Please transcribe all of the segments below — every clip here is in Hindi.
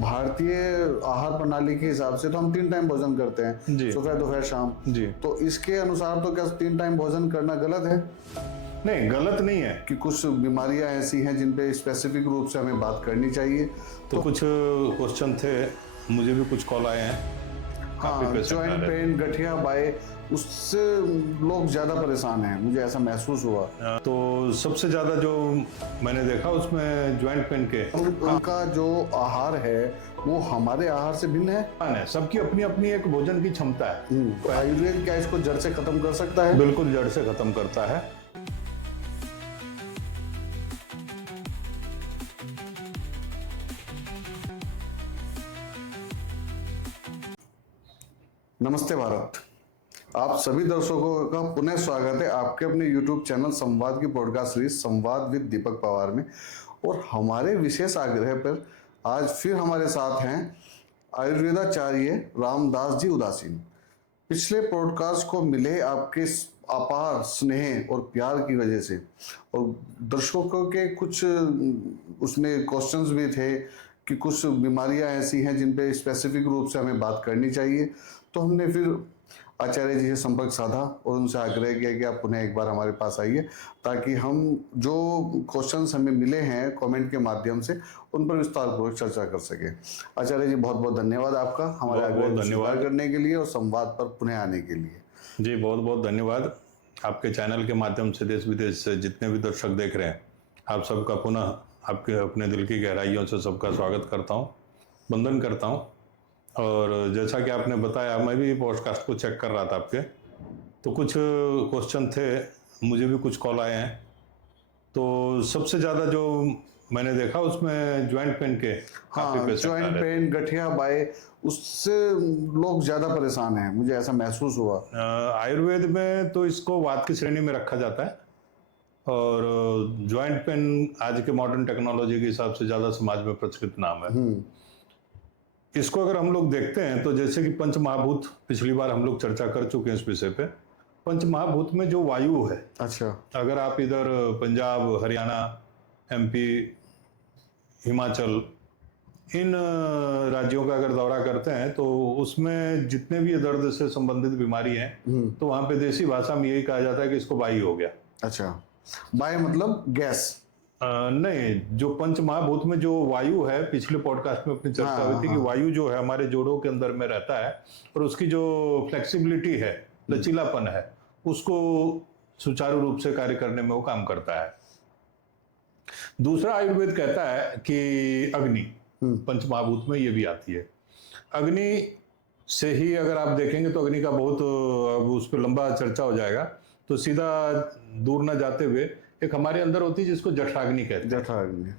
भारतीय आहार प्रणाली के हिसाब से तो हम 3 टाइम भोजन करते हैं, जी। सुबह दोपहर शाम जी। तो इसके अनुसार तो क्या 3 टाइम भोजन करना गलत है? नहीं, गलत नहीं है। कि कुछ बीमारियां ऐसी हैं जिन पे स्पेसिफिक रूप से हमें बात करनी चाहिए। तो कुछ क्वेश्चन थे, मुझे भी कुछ कॉल आए हैं। हाँ, जॉइंट पेन, गठिया बाय, उससे लोग ज्यादा परेशान हैं, मुझे ऐसा महसूस हुआ। तो सबसे ज्यादा जो मैंने देखा उसमें ज्वाइंट पेन के उनका जो आहार है वो हमारे आहार से भिन्न है। सबकी अपनी अपनी एक भोजन की क्षमता है। तो आयुर्वेद क्या इसको जड़ से खत्म कर सकता है? बिल्कुल जड़ से खत्म करता है। नमस्ते भारत, आप सभी दर्शकों का पुनः स्वागत है आपके अपने YouTube चैनल संवाद की पॉडकास्ट सीरीज संवाद विद दीपक पवार में। और हमारे विशेष आग्रह पर आज फिर हमारे साथ हैं आयुर्वेदाचार्य रामदास जी उदासीन। पिछले पॉडकास्ट को मिले आपके अपार स्नेह और प्यार की वजह से और दर्शकों के कुछ उसमें क्वेश्चंस भी थे कि कुछ बीमारियां ऐसी हैं जिन पे स्पेसिफिक रूप से हमें बात करनी चाहिए, तो हमने फिर आचार्य जी से संपर्क साधा और उनसे आग्रह किया कि आप पुनः एक बार हमारे पास आइए ताकि हम जो क्वेश्चंस हमें मिले हैं कमेंट के माध्यम से उन पर विस्तारपूर्वक चर्चा कर सकें। आचार्य जी बहुत बहुत धन्यवाद आपका हमारे आग्रह स्वीकार करने के लिए और संवाद पर पुनः आने के लिए। जी बहुत बहुत धन्यवाद। आपके चैनल के माध्यम से देश विदेश से जितने भी दर्शक देख रहे हैं, आप सबका पुनः आपके अपने दिल की गहराइयों से सबका स्वागत करता हूँ, वंदन करता हूँ। और जैसा कि आपने बताया, मैं भी पॉडकास्ट को चेक कर रहा था आपके, तो कुछ क्वेश्चन थे, मुझे भी कुछ कॉल आए हैं। तो सबसे ज़्यादा जो मैंने देखा उसमें ज्वाइंट पेन के जॉइंट पेन, गठिया बाय, उससे लोग ज़्यादा परेशान हैं, मुझे ऐसा महसूस हुआ। आयुर्वेद में तो इसको वात की श्रेणी में रखा जाता है और ज्वाइंट पेन आज के मॉडर्न टेक्नोलॉजी के हिसाब से ज़्यादा समाज में प्रचलित नाम है। इसको अगर हम लोग देखते हैं तो जैसे कि पंच महाभूत, पिछली बार हम लोग चर्चा कर चुके हैं इस विषय पे। पंच महाभूत में जो वायु है, अच्छा, अगर आप इधर पंजाब, हरियाणा, एमपी, हिमाचल, इन राज्यों का अगर दौरा करते हैं तो उसमें जितने भी दर्द से संबंधित बीमारी हैं तो वहां पे देसी भाषा में यही कहा जाता है कि इसको वायु हो गया। अच्छा, बाय मतलब गैस? नहीं, जो पंच महाभूत में जो वायु है, पिछले पॉडकास्ट में अपनी चर्चा हुई थी कि वायु जो है हमारे जोड़ों के अंदर में रहता है और उसकी जो फ्लेक्सिबिलिटी है, लचीलापन है, उसको सुचारू रूप से कार्य करने में वो काम करता है। दूसरा, आयुर्वेद कहता है कि अग्नि पंच महाभूत में ये भी आती है। अग्नि से ही अगर आप देखेंगे तो अग्नि का बहुत, अब उस पर लंबा चर्चा हो जाएगा, तो सीधा दूर न जाते हुए एक हमारे अंदर होती है जिसको जठराग्नि कहते हैं। जठराग्नि।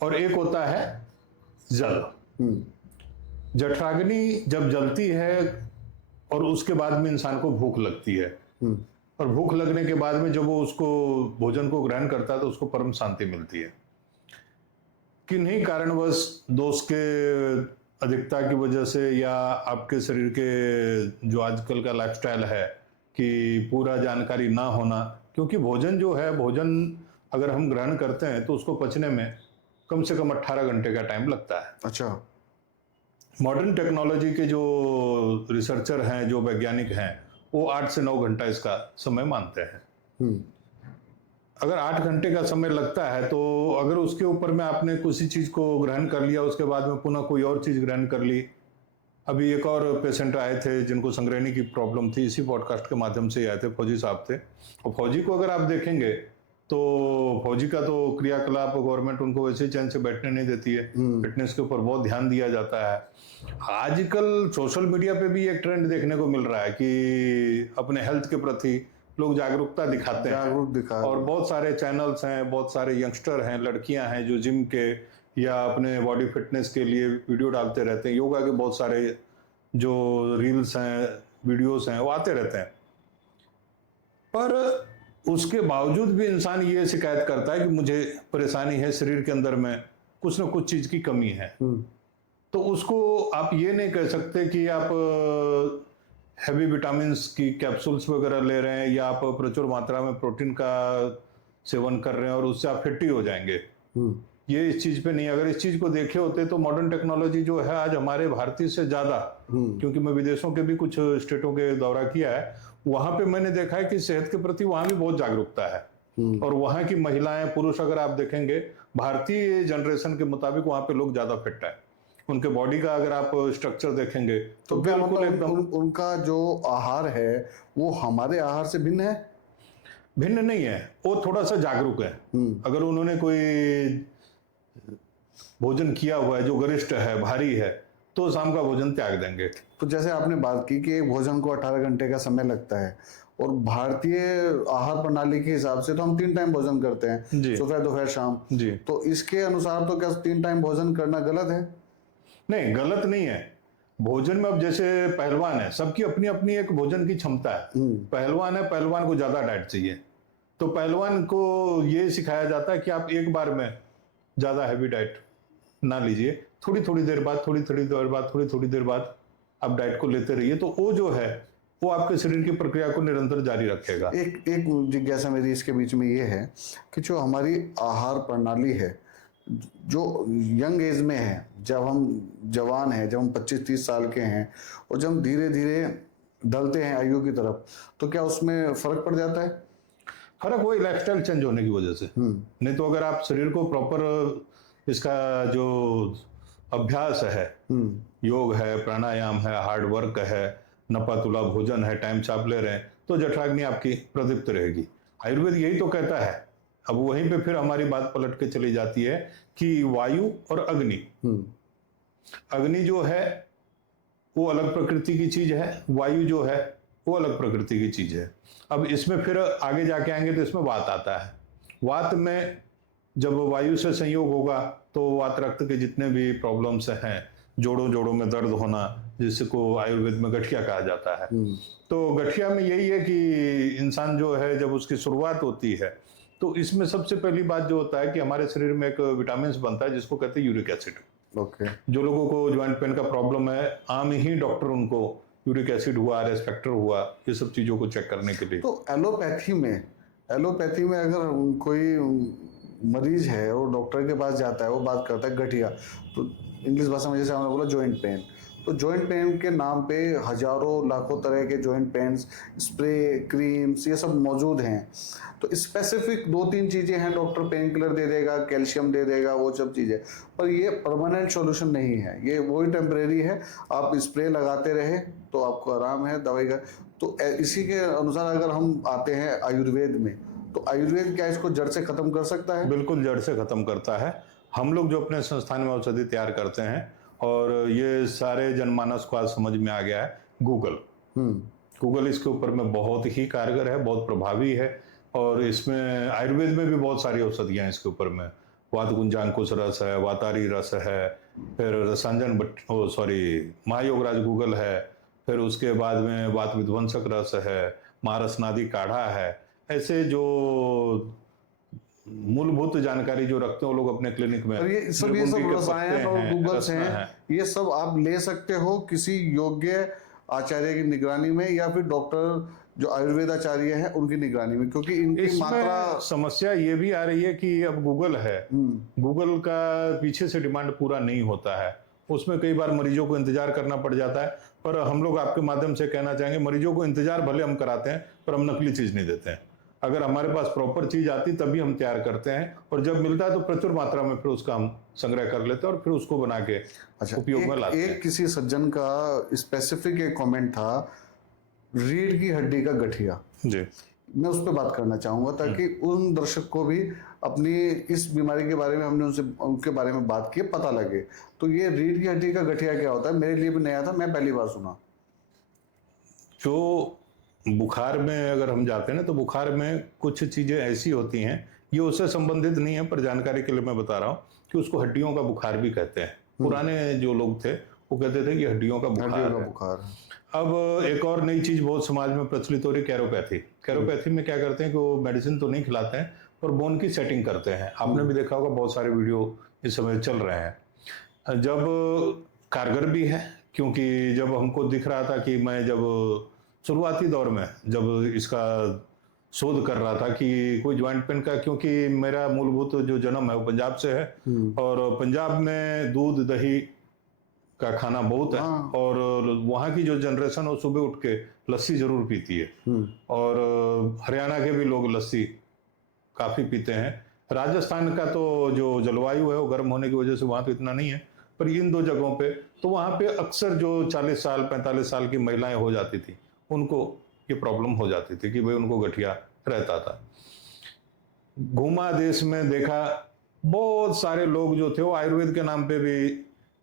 और एक होता है जल। जठराग्नि जब जलती है और उसके बाद में इंसान को भूख लगती है और भूख लगने के बाद में जब वो उसको भोजन को ग्रहण करता है तो उसको परम शांति मिलती है। किन्हीं कारणवश दोष के अधिकता की वजह से या आपके शरीर के जो आजकल का लाइफस्टाइल है कि पूरा जानकारी ना होना, क्योंकि भोजन जो है, भोजन अगर हम ग्रहण करते हैं तो उसको पचने में कम से कम 18 घंटे का टाइम लगता है। अच्छा। मॉडर्न टेक्नोलॉजी के जो रिसर्चर हैं, जो वैज्ञानिक हैं, वो 8 से 9 घंटा इसका समय मानते हैं। अगर 8 घंटे का समय लगता है तो अगर उसके ऊपर में आपने किसी चीज को ग्रहण कर लिया, उसके बाद में पुनः कोई और चीज ग्रहण कर ली। अभी एक और पेशेंट आए थे जिनको संग्रहणी की प्रॉब्लम थी, इसी पॉडकास्ट के माध्यम से आए थे, फौजी साहब थे। और फौजी को अगर आप देखेंगे तो फौजी का तो क्रियाकलाप गवर्नमेंट उनको वैसे चैन से बैठने नहीं देती है, फिटनेस के ऊपर बहुत ध्यान दिया जाता है। आजकल सोशल मीडिया पे भी एक ट्रेंड देखने को मिल रहा है कि अपने हेल्थ के प्रति लोग जागरूकता दिखाते हैं और बहुत सारे चैनल्स हैं, बहुत सारे यंगस्टर हैं, लड़कियां हैं जो जिम के या अपने बॉडी फिटनेस के लिए वीडियो डालते रहते हैं। योगा के बहुत सारे जो रील्स हैं, वीडियोस हैं, वो आते रहते हैं। पर उसके बावजूद भी इंसान ये शिकायत करता है कि मुझे परेशानी है, शरीर के अंदर में कुछ ना कुछ चीज की कमी है। तो उसको आप ये नहीं कह सकते कि आप हैवी विटामिन्स की कैप्सूल्स वगैरह ले रहे हैं या आप प्रचुर मात्रा में प्रोटीन का सेवन कर रहे हैं और उससे आप फिट ही हो जाएंगे। ये इस चीज पे नहीं, अगर इस चीज को देखे होते तो मॉडर्न टेक्नोलॉजी जो है आज हमारे भारतीय से ज्यादा, क्योंकि मैं विदेशों के भी कुछ स्टेटों के दौरा किया है, वहां पे मैंने देखा है कि सेहत के प्रति वहां भी बहुत जागरूकता है। और वहां की महिलाएं पुरुष अगर आप देखेंगे भारतीय जनरेशन के मुताबिक वहां पे लोग ज्यादा फिट है। उनके बॉडी का अगर आप स्ट्रक्चर देखेंगे तो क्या बिल्कुल मतलब एकदम उनका जो आहार है वो हमारे आहार से भिन्न है? भिन्न नहीं है, वो थोड़ा सा जागरूक है। अगर उन्होंने कोई भोजन किया हुआ है जो गरिष्ठ है, भारी है, तो शाम का भोजन त्याग देंगे। तो जैसे आपने बात की कि एक भोजन को 18 घंटे का समय लगता है, और भारतीय आहार प्रणाली के हिसाब से तो हम 3 टाइम भोजन करते हैं, जी। सुबह दोपहर शाम। जी। तो इसके अनुसार तो क्या 3 टाइम भोजन करना गलत है? नहीं, गलत नहीं है। भोजन में अब जैसे पहलवान है, सबकी अपनी अपनी एक भोजन की क्षमता है। पहलवान है, पहलवान को ज्यादा डाइट चाहिए, तो पहलवान को ये सिखाया जाता है कि आप एक बार में ज्यादा हैवी डाइट ना लीजिए, थोड़ी थोड़ी देर बाद, थोड़ी थोड़ी देर बाद, थोड़ी थोड़ी देर बाद आप डाइट को लेते रहिए, तो वो जो है वो आपके शरीर की प्रक्रिया को निरंतर जारी रखेगा। एक एक जिज्ञासा मेरी इसके बीच में ये है कि जो हमारी आहार प्रणाली है, जो यंग एज में है, जब हम जवान हैं, जब हम 25-30 साल के हैं, और जब हम धीरे धीरे ढलते हैं आयु की तरफ, तो क्या उसमें फर्क पड़ जाता है? फर्क वही लाइफस्टाइल चेंज होने की वजह से। नहीं तो अगर आप शरीर को प्रॉपर इसका जो अभ्यास है, योग है, प्राणायाम है, हार्ड वर्क है, नपा तुला भोजन है, टाइम से आप ले रहे हैं, तो जठराग्नि आपकी प्रदीप्त रहेगी। आयुर्वेद यही तो कहता है। अब वहीं पे फिर हमारी बात पलट के चली जाती है कि वायु और अग्नि, अग्नि जो है वो अलग प्रकृति की चीज है, वायु जो है वो अलग प्रकृति की चीज है। अब इसमें फिर आगे जाके आएंगे तो इसमें वात आता है। वात में जब वायु से संयोग होगा तो वात रक्त के जितने भी प्रॉब्लम्स हैं, जोड़ों जोड़ों में दर्द होना, जिसको आयुर्वेद में गठिया कहा जाता है, तो गठिया में यही है कि इंसान जो है जब उसकी शुरुआत होती है तो इसमें सबसे पहली बात जो होता है कि हमारे शरीर में एक विटामिन बनता है जिसको कहते हैं यूरिक एसिड। ओके। जो लोगों को जॉइंट पेन का प्रॉब्लम है, आम ही डॉक्टर उनको यूरिक एसिड हुआ, रेस फैक्टर हुआ, ये सब चीजों को चेक करने के लिए। तो एलोपैथी में अगर कोई मरीज है और डॉक्टर के पास जाता है, वो बात करता है गठिया, तो इंग्लिश भाषा में जैसे हमने बोला जॉइंट पेन, तो जॉइंट पेन के नाम पे हजारों लाखों तरह के जॉइंट पेन्स, स्प्रे, क्रीम्स, ये सब मौजूद हैं। तो स्पेसिफिक 2-3 चीजें हैं, डॉक्टर पेन किलर दे देगा, कैल्शियम दे देगा, वो सब चीजें, पर ये परमानेंट सॉल्यूशन नहीं है, ये वही टेम्परेरी है। आप स्प्रे लगाते रहे तो आपको आराम है दवाई का। तो इसी के अनुसार अगर हम आते हैं आयुर्वेद में, तो आयुर्वेद क्या इसको जड़ से खत्म कर सकता है? बिल्कुल जड़ से खत्म करता है। हम लोग जो अपने संस्थान में औषधि तैयार करते हैं, और ये सारे जनमानस को आज समझ में आ गया है, गूगल इसके ऊपर में बहुत ही कारगर है, बहुत प्रभावी है। और इसमें आयुर्वेद में भी बहुत सारी औषधियां इसके ऊपर में, वात गुंजांकुश रस है, वातारी रस है, फिर रसांजन महायोगराज गूगल है, फिर उसके बाद में वात विध्वंसक रस है, महारसनादि काढ़ा है। ऐसे जो मूलभूत जानकारी जो रखते हो लोग अपने क्लिनिक में, और ये सब रसायन और गूगल्स हैं, ये सब आप ले सकते हो किसी योग्य आचार्य की निगरानी में, या फिर डॉक्टर जो आयुर्वेद आचार्य हैं उनकी निगरानी में, क्योंकि इनकी मात्रा। समस्या ये भी आ रही है कि अब गूगल है, गूगल का पीछे से डिमांड पूरा नहीं होता है, उसमें कई बार मरीजों को इंतजार करना पड़ जाता है। पर हम लोग आपके माध्यम से कहना चाहेंगे, मरीजों को इंतजार भले हम कराते हैं पर हम नकली चीज नहीं देते हैं। अगर हमारे पास प्रॉपर चीज आती तभी हम तैयार करते हैं, और जब मिलता है तो प्रचुर मात्रा में फिर उसका हम संग्रह कर लेते हैं और फिर उसको बना के उपयोग में लाते हैं। एक किसी सज्जन का स्पेसिफिक एक कमेंट था, रीढ़ की हड्डी का गठिया जी, मैं उस पर बात करना चाहूंगा ताकि उन दर्शक को भी अपनी इस बीमारी के बारे में, हमने उनके बारे में बात की, पता लगे। तो ये रीढ़ की हड्डी का गठिया क्या होता है? मेरे लिए भी नया था, मैं पहली बार सुना। जो बुखार में अगर हम जाते हैं ना, तो बुखार में कुछ चीजें ऐसी होती हैं, ये उससे संबंधित नहीं है पर जानकारी के लिए मैं बता रहा हूँ कि उसको हड्डियों का बुखार भी कहते हैं। पुराने जो लोग थे वो कहते थे कि हड्डियों का बुखार है। अब एक और नई चीज बहुत समाज में प्रचलित हो रही, कैरोपैथी। कैरोपैथी में क्या करते हैं कि वो मेडिसिन तो नहीं खिलाते हैं पर बोन की सेटिंग करते हैं। आपने भी देखा होगा, बहुत सारे वीडियो इस समय चल रहे हैं। जब कारगर भी है, क्योंकि जब हमको दिख रहा था कि मैं जब शुरुआती दौर में जब इसका शोध कर रहा था कि कोई ज्वाइंट पेन का, क्योंकि मेरा मूलभूत जो जन्म है वो पंजाब से है और पंजाब में दूध दही का खाना बहुत है और वहाँ की जो जनरेशन है सुबह उठ के लस्सी जरूर पीती है और हरियाणा के भी लोग लस्सी काफी पीते हैं। राजस्थान का तो जो जलवायु है वो गर्म होने की वजह से वहाँ तो इतना नहीं है, पर इन दो जगहों पे तो वहाँ पे अक्सर जो 40 साल 45 साल की महिलाएं हो जाती थी उनको ये प्रॉब्लम हो जाती थी कि भाई उनको गठिया रहता था। घूमा देश में, देखा बहुत सारे लोग जो थे वो आयुर्वेद के नाम पे भी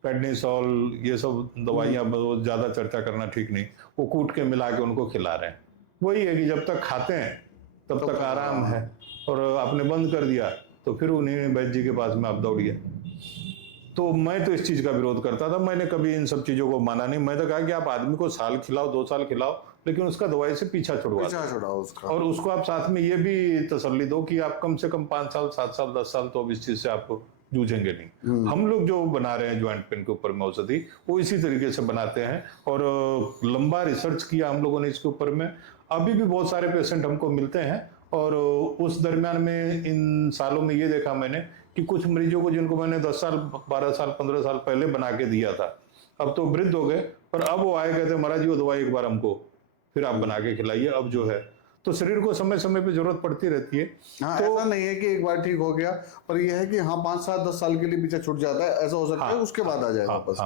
पेडनीसॉल ये सब दवाइयां बहुत ज्यादा चर्चा करना ठीक नहीं, वो कूट के मिला के उनको खिला रहे हैं। वही है कि जब तक खाते हैं तब तक आराम है और आपने बंद कर दिया तो फिर उन्हीं वैद्य जी के पास में आप दौड़िए। तो मैं तो इस चीज का विरोध करता था, मैंने कभी इन सब चीजों को माना नहीं। मैं तो कहा कि आप आदमी को साल खिलाओ 2 साल खिलाओ लेकिन उसका दवाई से पीछा छुड़वाओ उसका, और उसको आप साथ में ये भी तसल्ली दो कि आप कम से कम 5 साल 7 साल 10 साल तो अब इस चीज से आप जूझेंगे नहीं। हम लोग जो बना रहे हैं ज्वाइंट पेन के ऊपर में औषधि वो इसी तरीके से बनाते हैं और लंबा रिसर्च किया हम लोगों ने इसके ऊपर में। अभी भी बहुत सारे पेशेंट हमको मिलते हैं और उस दरमियान में इन सालों में ये देखा मैंने कि कुछ मरीजों को जिनको मैंने 10 साल 12 साल 15 साल पहले बना के दिया था अब तो वृद्ध हो गए, पर अब वो आए कहते महाराज जी वो दवाई एक बार हमको फिर आप बना के खिलाइए। अब जो है तो शरीर को समय समय पे जरूरत पड़ती रहती है। हाँ, तो ऐसा नहीं है कि एक बार ठीक हो गया, पर यह है कि हाँ 5 साल 10 साल के लिए पीछे छूट जाता है, ऐसा हो सकता है उसके बाद आ जाए वापस।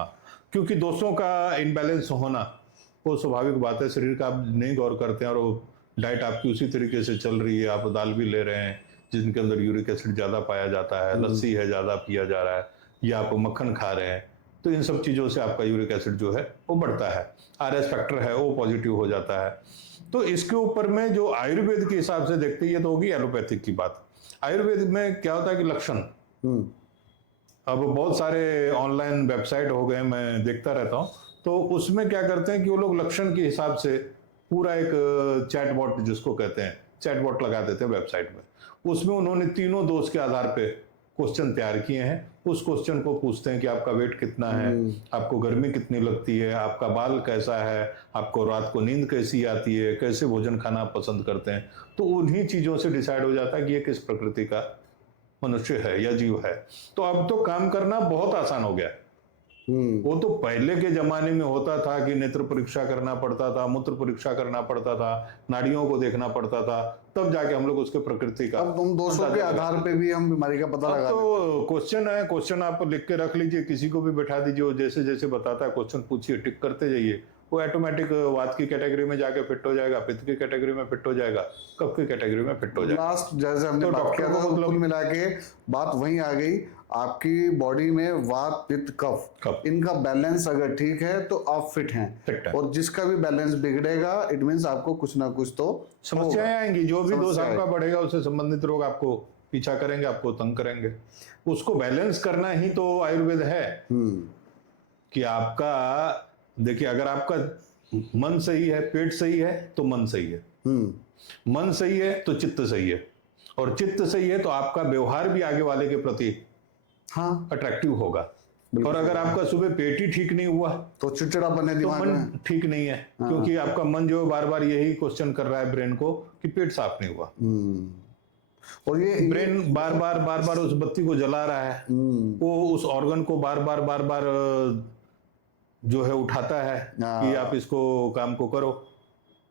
क्योंकि दोस्तों का इनबैलेंस होना वो स्वाभाविक बात है, शरीर का आप नहीं गौर करते हैं और वो डाइट आपकी उसी तरीके से चल रही है, आप दाल भी ले रहे हैं जिनके अंदर यूरिक एसिड ज्यादा पाया जाता है, लस्सी है ज्यादा पिया जा रहा है या आप मक्खन खा रहे हैं, तो इन सब चीजों से आपका यूरिक एसिड जो है वो बढ़ता है, आरएस फैक्टर है वो पॉजिटिव हो जाता है। तो इसके ऊपर में जो आयुर्वेद के हिसाब से देखते हैं, ये तो होगी एलोपैथिक की बात। आयुर्वेद में क्या होता है कि लक्षण, अब बहुत सारे ऑनलाइन वेबसाइट हो गए मैं देखता रहता हूँ, तो उसमें क्या करते हैं कि वो लोग लक्षण के हिसाब से पूरा एक चैटबॉट जिसको कहते हैं चैटबॉट लगा देते हैं वेबसाइट में। उसमें उन्होंने तीनों दोष के आधार पे क्वेश्चन तैयार किए हैं। उस क्वेश्चन को पूछते हैं कि आपका वेट कितना है, आपको गर्मी कितनी लगती है, आपका बाल कैसा है, आपको रात को नींद कैसी आती है, कैसे भोजन खाना आप पसंद करते हैं। तो उन्हीं चीजों से डिसाइड हो जाता है कि ये किस प्रकृति का मनुष्य है या जीव है। तो अब तो काम करना बहुत आसान हो गया। वो तो पहले के जमाने में होता था कि नेत्र परीक्षा करना पड़ता था, मूत्र परीक्षा करना पड़ता था, नाड़ियों को देखना पड़ता था, तब जाके हम लोग उसके प्रकृति का। अब तुम दोषों के आधार पे भी हम बीमारी का पता लगा तो क्वेश्चन है, क्वेश्चन आप लिख के रख लीजिए, किसी को भी बैठा दीजिए, जैसे जैसे बताता है क्वेश्चन पूछिए, टिक करते जाइए, वो ऑटोमेटिक वात की कैटेगरी में जाके फिट हो जाएगा, पित्त की कैटेगरी में फिट हो जाएगा, कफ की कैटेगरी में फिट हो जाएगा। लास्ट जैसे हमने तो बात किया था, मतलब कुल मिला के बात वहीं आ गई, आपकी बॉडी में वात पित्त कफ इनका बैलेंस अगर ठीक है तो आप फिट हैं, और जिसका भी बैलेंस बिगड़ेगा इट मींस आपको कुछ ना कुछ तो समस्याएं आएंगी। जो भी दोष आपका बढ़ेगा उससे संबंधित रोग आपको पीछा करेंगे, आपको तंग करेंगे। उसको बैलेंस करना ही तो आयुर्वेद है कि आपका, देखिए अगर आपका मन सही है, पेट सही है तो मन सही है, मन सही है तो चित्त सही है, और चित्त सही है तो आपका व्यवहार भी आगे वाले के प्रति अट्रैक्टिव होगा। और अगर आपका सुबह पेट ही ठीक नहीं हुआ तो चिड़चिड़ापन है दिमाग में, मन ठीक नहीं है, क्योंकि आपका मन जो बार बार यही क्वेश्चन कर रहा है ब्रेन को कि पेट साफ नहीं हुआ, और ये ब्रेन बार बार उस बत्ती को जला रहा है, वो उस ऑर्गन को बार बार जो है उठाता है कि आप इसको काम को करो,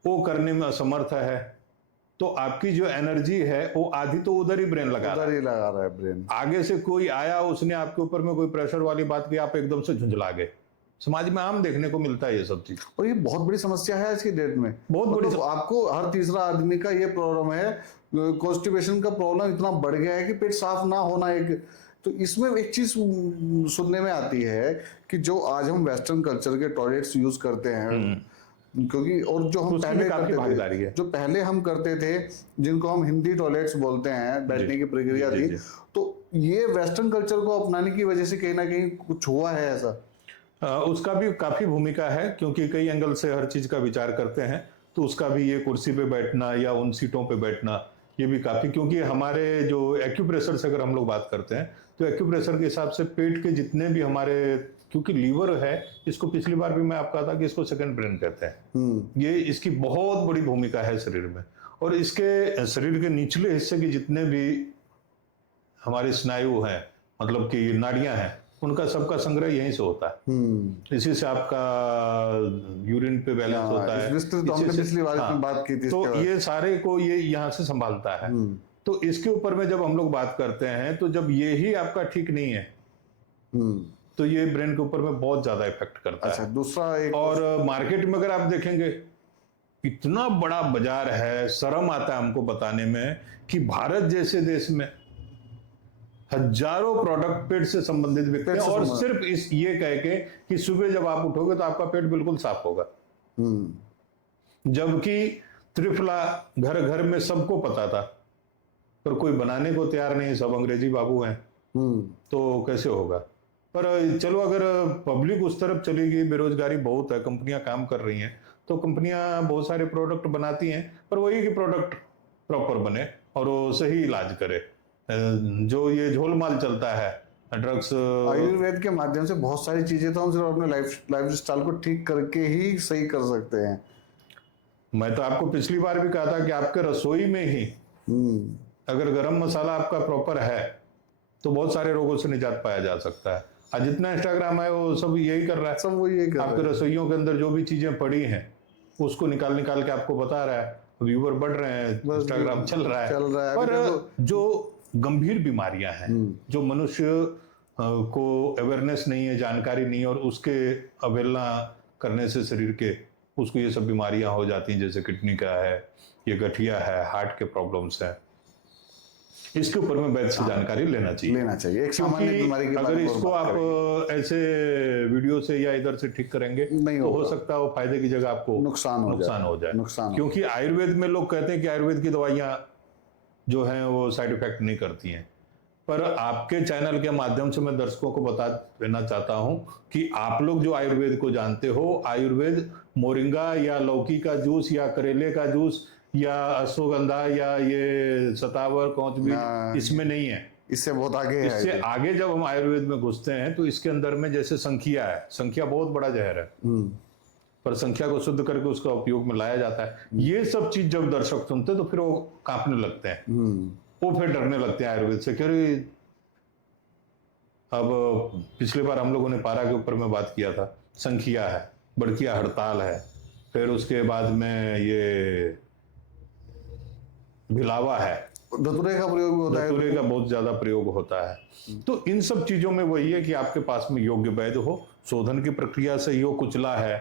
वो करने में असमर्थ है, तो आपकी जो एनर्जी है वो आधी तो उधर ही ब्रेन लगा रहा है ब्रेन। आगे से कोई आया, उसने आपके ऊपर में कोई प्रेशर वाली बात की, आप एकदम से झुंझला गए। समाज में आम देखने को मिलता है ये सब चीज, और ये बहुत बड़ी समस्या है आज की डेट में, बहुत बड़ी। तो आपको हर तीसरा आदमी का ये प्रॉब्लम है, कॉन्स्टिपेशन का प्रॉब्लम इतना बढ़ गया है कि पेट साफ ना होना एक। तो इसमें एक चीज सुनने में आती है कि जो आज हम वेस्टर्न कल्चर के टॉयलेट्स यूज करते हैं, क्योंकि और जो हम पहले करते थे, जो पहले हम करते थे जिनको हम हिंदी टॉयलेट्स बोलते हैं, बैठने की प्रक्रिया थी, तो ये वेस्टर्न कल्चर को अपनाने की वजह से कहीं ना कहीं कुछ हुआ है ऐसा? उसका भी काफी भूमिका है, क्योंकि कई एंगल से हर चीज का विचार करते हैं, तो उसका भी ये कुर्सी पे बैठना या उन सीटों पे बैठना ये भी काफी, क्योंकि हमारे जो एक्यूप्रेशर से अगर हम लोग बात करते हैं तो एक्यूप्रेशर के हिसाब से पेट के जितने भी हमारे, क्योंकि लीवर है, इसको पिछली बार भी मैं आपको कहा था कि इसको सेकंड ब्रेन कहते हैं, ये इसकी बहुत बड़ी भूमिका है शरीर में, और इसके शरीर के निचले हिस्से के जितने भी हमारे स्नायु हैं, मतलब कि नाड़ियां हैं, उनका सबका संग्रह यहीं से होता है। इसी से आपका यूरिन पे बैलेंस होता है। विस्तृत हमने पिछली बार इसमें बात की थी। तो ये सारे को ये यहाँ से संभालता है। तो इसके ऊपर में जब हम लोग बात करते हैं, तो जब ये ही आपका ठीक नहीं है तो ये ब्रेन के ऊपर में बहुत ज्यादा इफेक्ट करता अच्छा, है। दूसरा एक और मार्केट में अगर आप देखेंगे, इतना बड़ा बाजार है, शर्म आता है हमको बताने में कि भारत जैसे देश में हजारों प्रोडक्ट पेट से संबंधित बिकते हैं, और सिर्फ इस ये कह के कि सुबह जब आप उठोगे तो आपका पेट बिल्कुल साफ होगा। जबकि त्रिफला घर घर में सबको पता था, पर कोई बनाने को तैयार नहीं, सब अंग्रेजी बाबू हैं। तो कैसे होगा? पर चलो, अगर पब्लिक उस तरफ चली गई, बेरोजगारी बहुत है, कंपनियां काम कर रही हैं, तो कंपनियां बहुत सारे प्रोडक्ट बनाती हैं, पर वही कि प्रोडक्ट प्रॉपर बने और वो सही इलाज करे। जो ये झोलमाल चलता है, ड्रग्स, आयुर्वेद के माध्यम से बहुत सारी चीजें तो हम सिर्फ अपने लाइफ स्टाइल को ठीक करके ही सही कर सकते हैं। मैं तो आपको पिछली बार भी कहा था कि आपके रसोई में ही अगर गरम मसाला आपका प्रॉपर है तो बहुत सारे रोगों से निजात पाया जा सकता है। आज जितना इंस्टाग्राम है वो सब यही कर रहा है, सब वो यही कर रहा है। आपके रसोइयों के अंदर जो भी चीजें पड़ी हैं उसको निकाल के आपको बता रहा है, व्यूवर बढ़ रहे हैं, इंस्टाग्राम चल रहा है। पर जो गंभीर बीमारियां हैं, जो मनुष्य को अवेयरनेस नहीं है, जानकारी नहीं है, और उसके अवहेलना करने से शरीर के उसको ये सब बीमारियां हो जाती हैं, जैसे किडनी का है, ये गठिया है, हार्ट के प्रॉब्लम्स हैं। इसके ऊपर में वैद्य से जानकारी लेना चाहिए। एक सामान्य बीमारी के अगर इसको आप ऐसे वीडियो से या इधर से ठीक करेंगे तो हो सकता है वो फायदे की जगह आपको नुकसान हो जाए। क्योंकि आयुर्वेद में लोग कहते हैं कि आयुर्वेद की दवाइयां जो हैं वो साइड इफेक्ट नहीं करती हैं, पर आपके चैनल के माध्यम से मैं दर्शकों को बता देना चाहता हूं कि आप लोग जो आयुर्वेद को जानते हो, आयुर्वेद मोरिंगा या लौकी का जूस या करेले का जूस या अश्वगंधा या ये सतावर कौच भी इसमें नहीं है, इससे बहुत आगे है। इससे आगे जब हम आयुर्वेद में घुसते हैं तो इसके अंदर में जैसे संखिया है, संखिया बहुत बड़ा जहर है, पर संख्या को शुद्ध करके उसका उपयोग में लाया जाता है। ये सब चीज जब दर्शक सुनते हैं तो फिर वो कांपने लगते हैं, वो फिर डरने लगते हैं आयुर्वेद से। क्यों? अब पिछली बार हम लोगों ने पारा के ऊपर में बात किया था, संखिया है, बड़किया हड़ताल है, फिर उसके बाद में ये भिलावा है, धतूरे का प्रयोग भी होता है, धतूरे का बहुत ज्यादा प्रयोग होता है। तो इन सब चीजों में वही है कि आपके पास में योग्य वैद्य हो, शोधन की प्रक्रिया सही हो, कुचला है,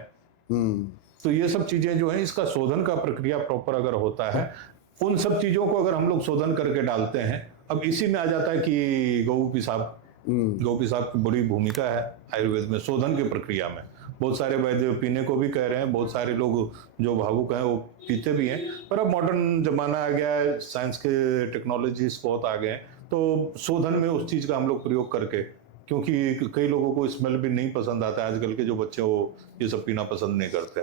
तो ये सब चीजें जो है, इसका शोधन का प्रक्रिया प्रॉपर अगर होता है, उन सब चीजों को अगर हम लोग शोधन करके डालते हैं। अब इसी में आ जाता है कि गौ पेशाब की बड़ी भूमिका है आयुर्वेद में शोधन की प्रक्रिया में। बहुत सारे वैद्य पीने को भी कह रहे हैं, बहुत सारे लोग जो भावुक हैं वो पीते भी हैं, पर अब मॉडर्न जमाना आ गया है, साइंस के टेक्नोलॉजीज बहुत आ गए हैं, तो शोधन में उस चीज का हम लोग प्रयोग करके, क्योंकि कई लोगों को स्मेल भी नहीं पसंद आता है, आजकल के जो बच्चे वो ये सब पीना पसंद नहीं करते।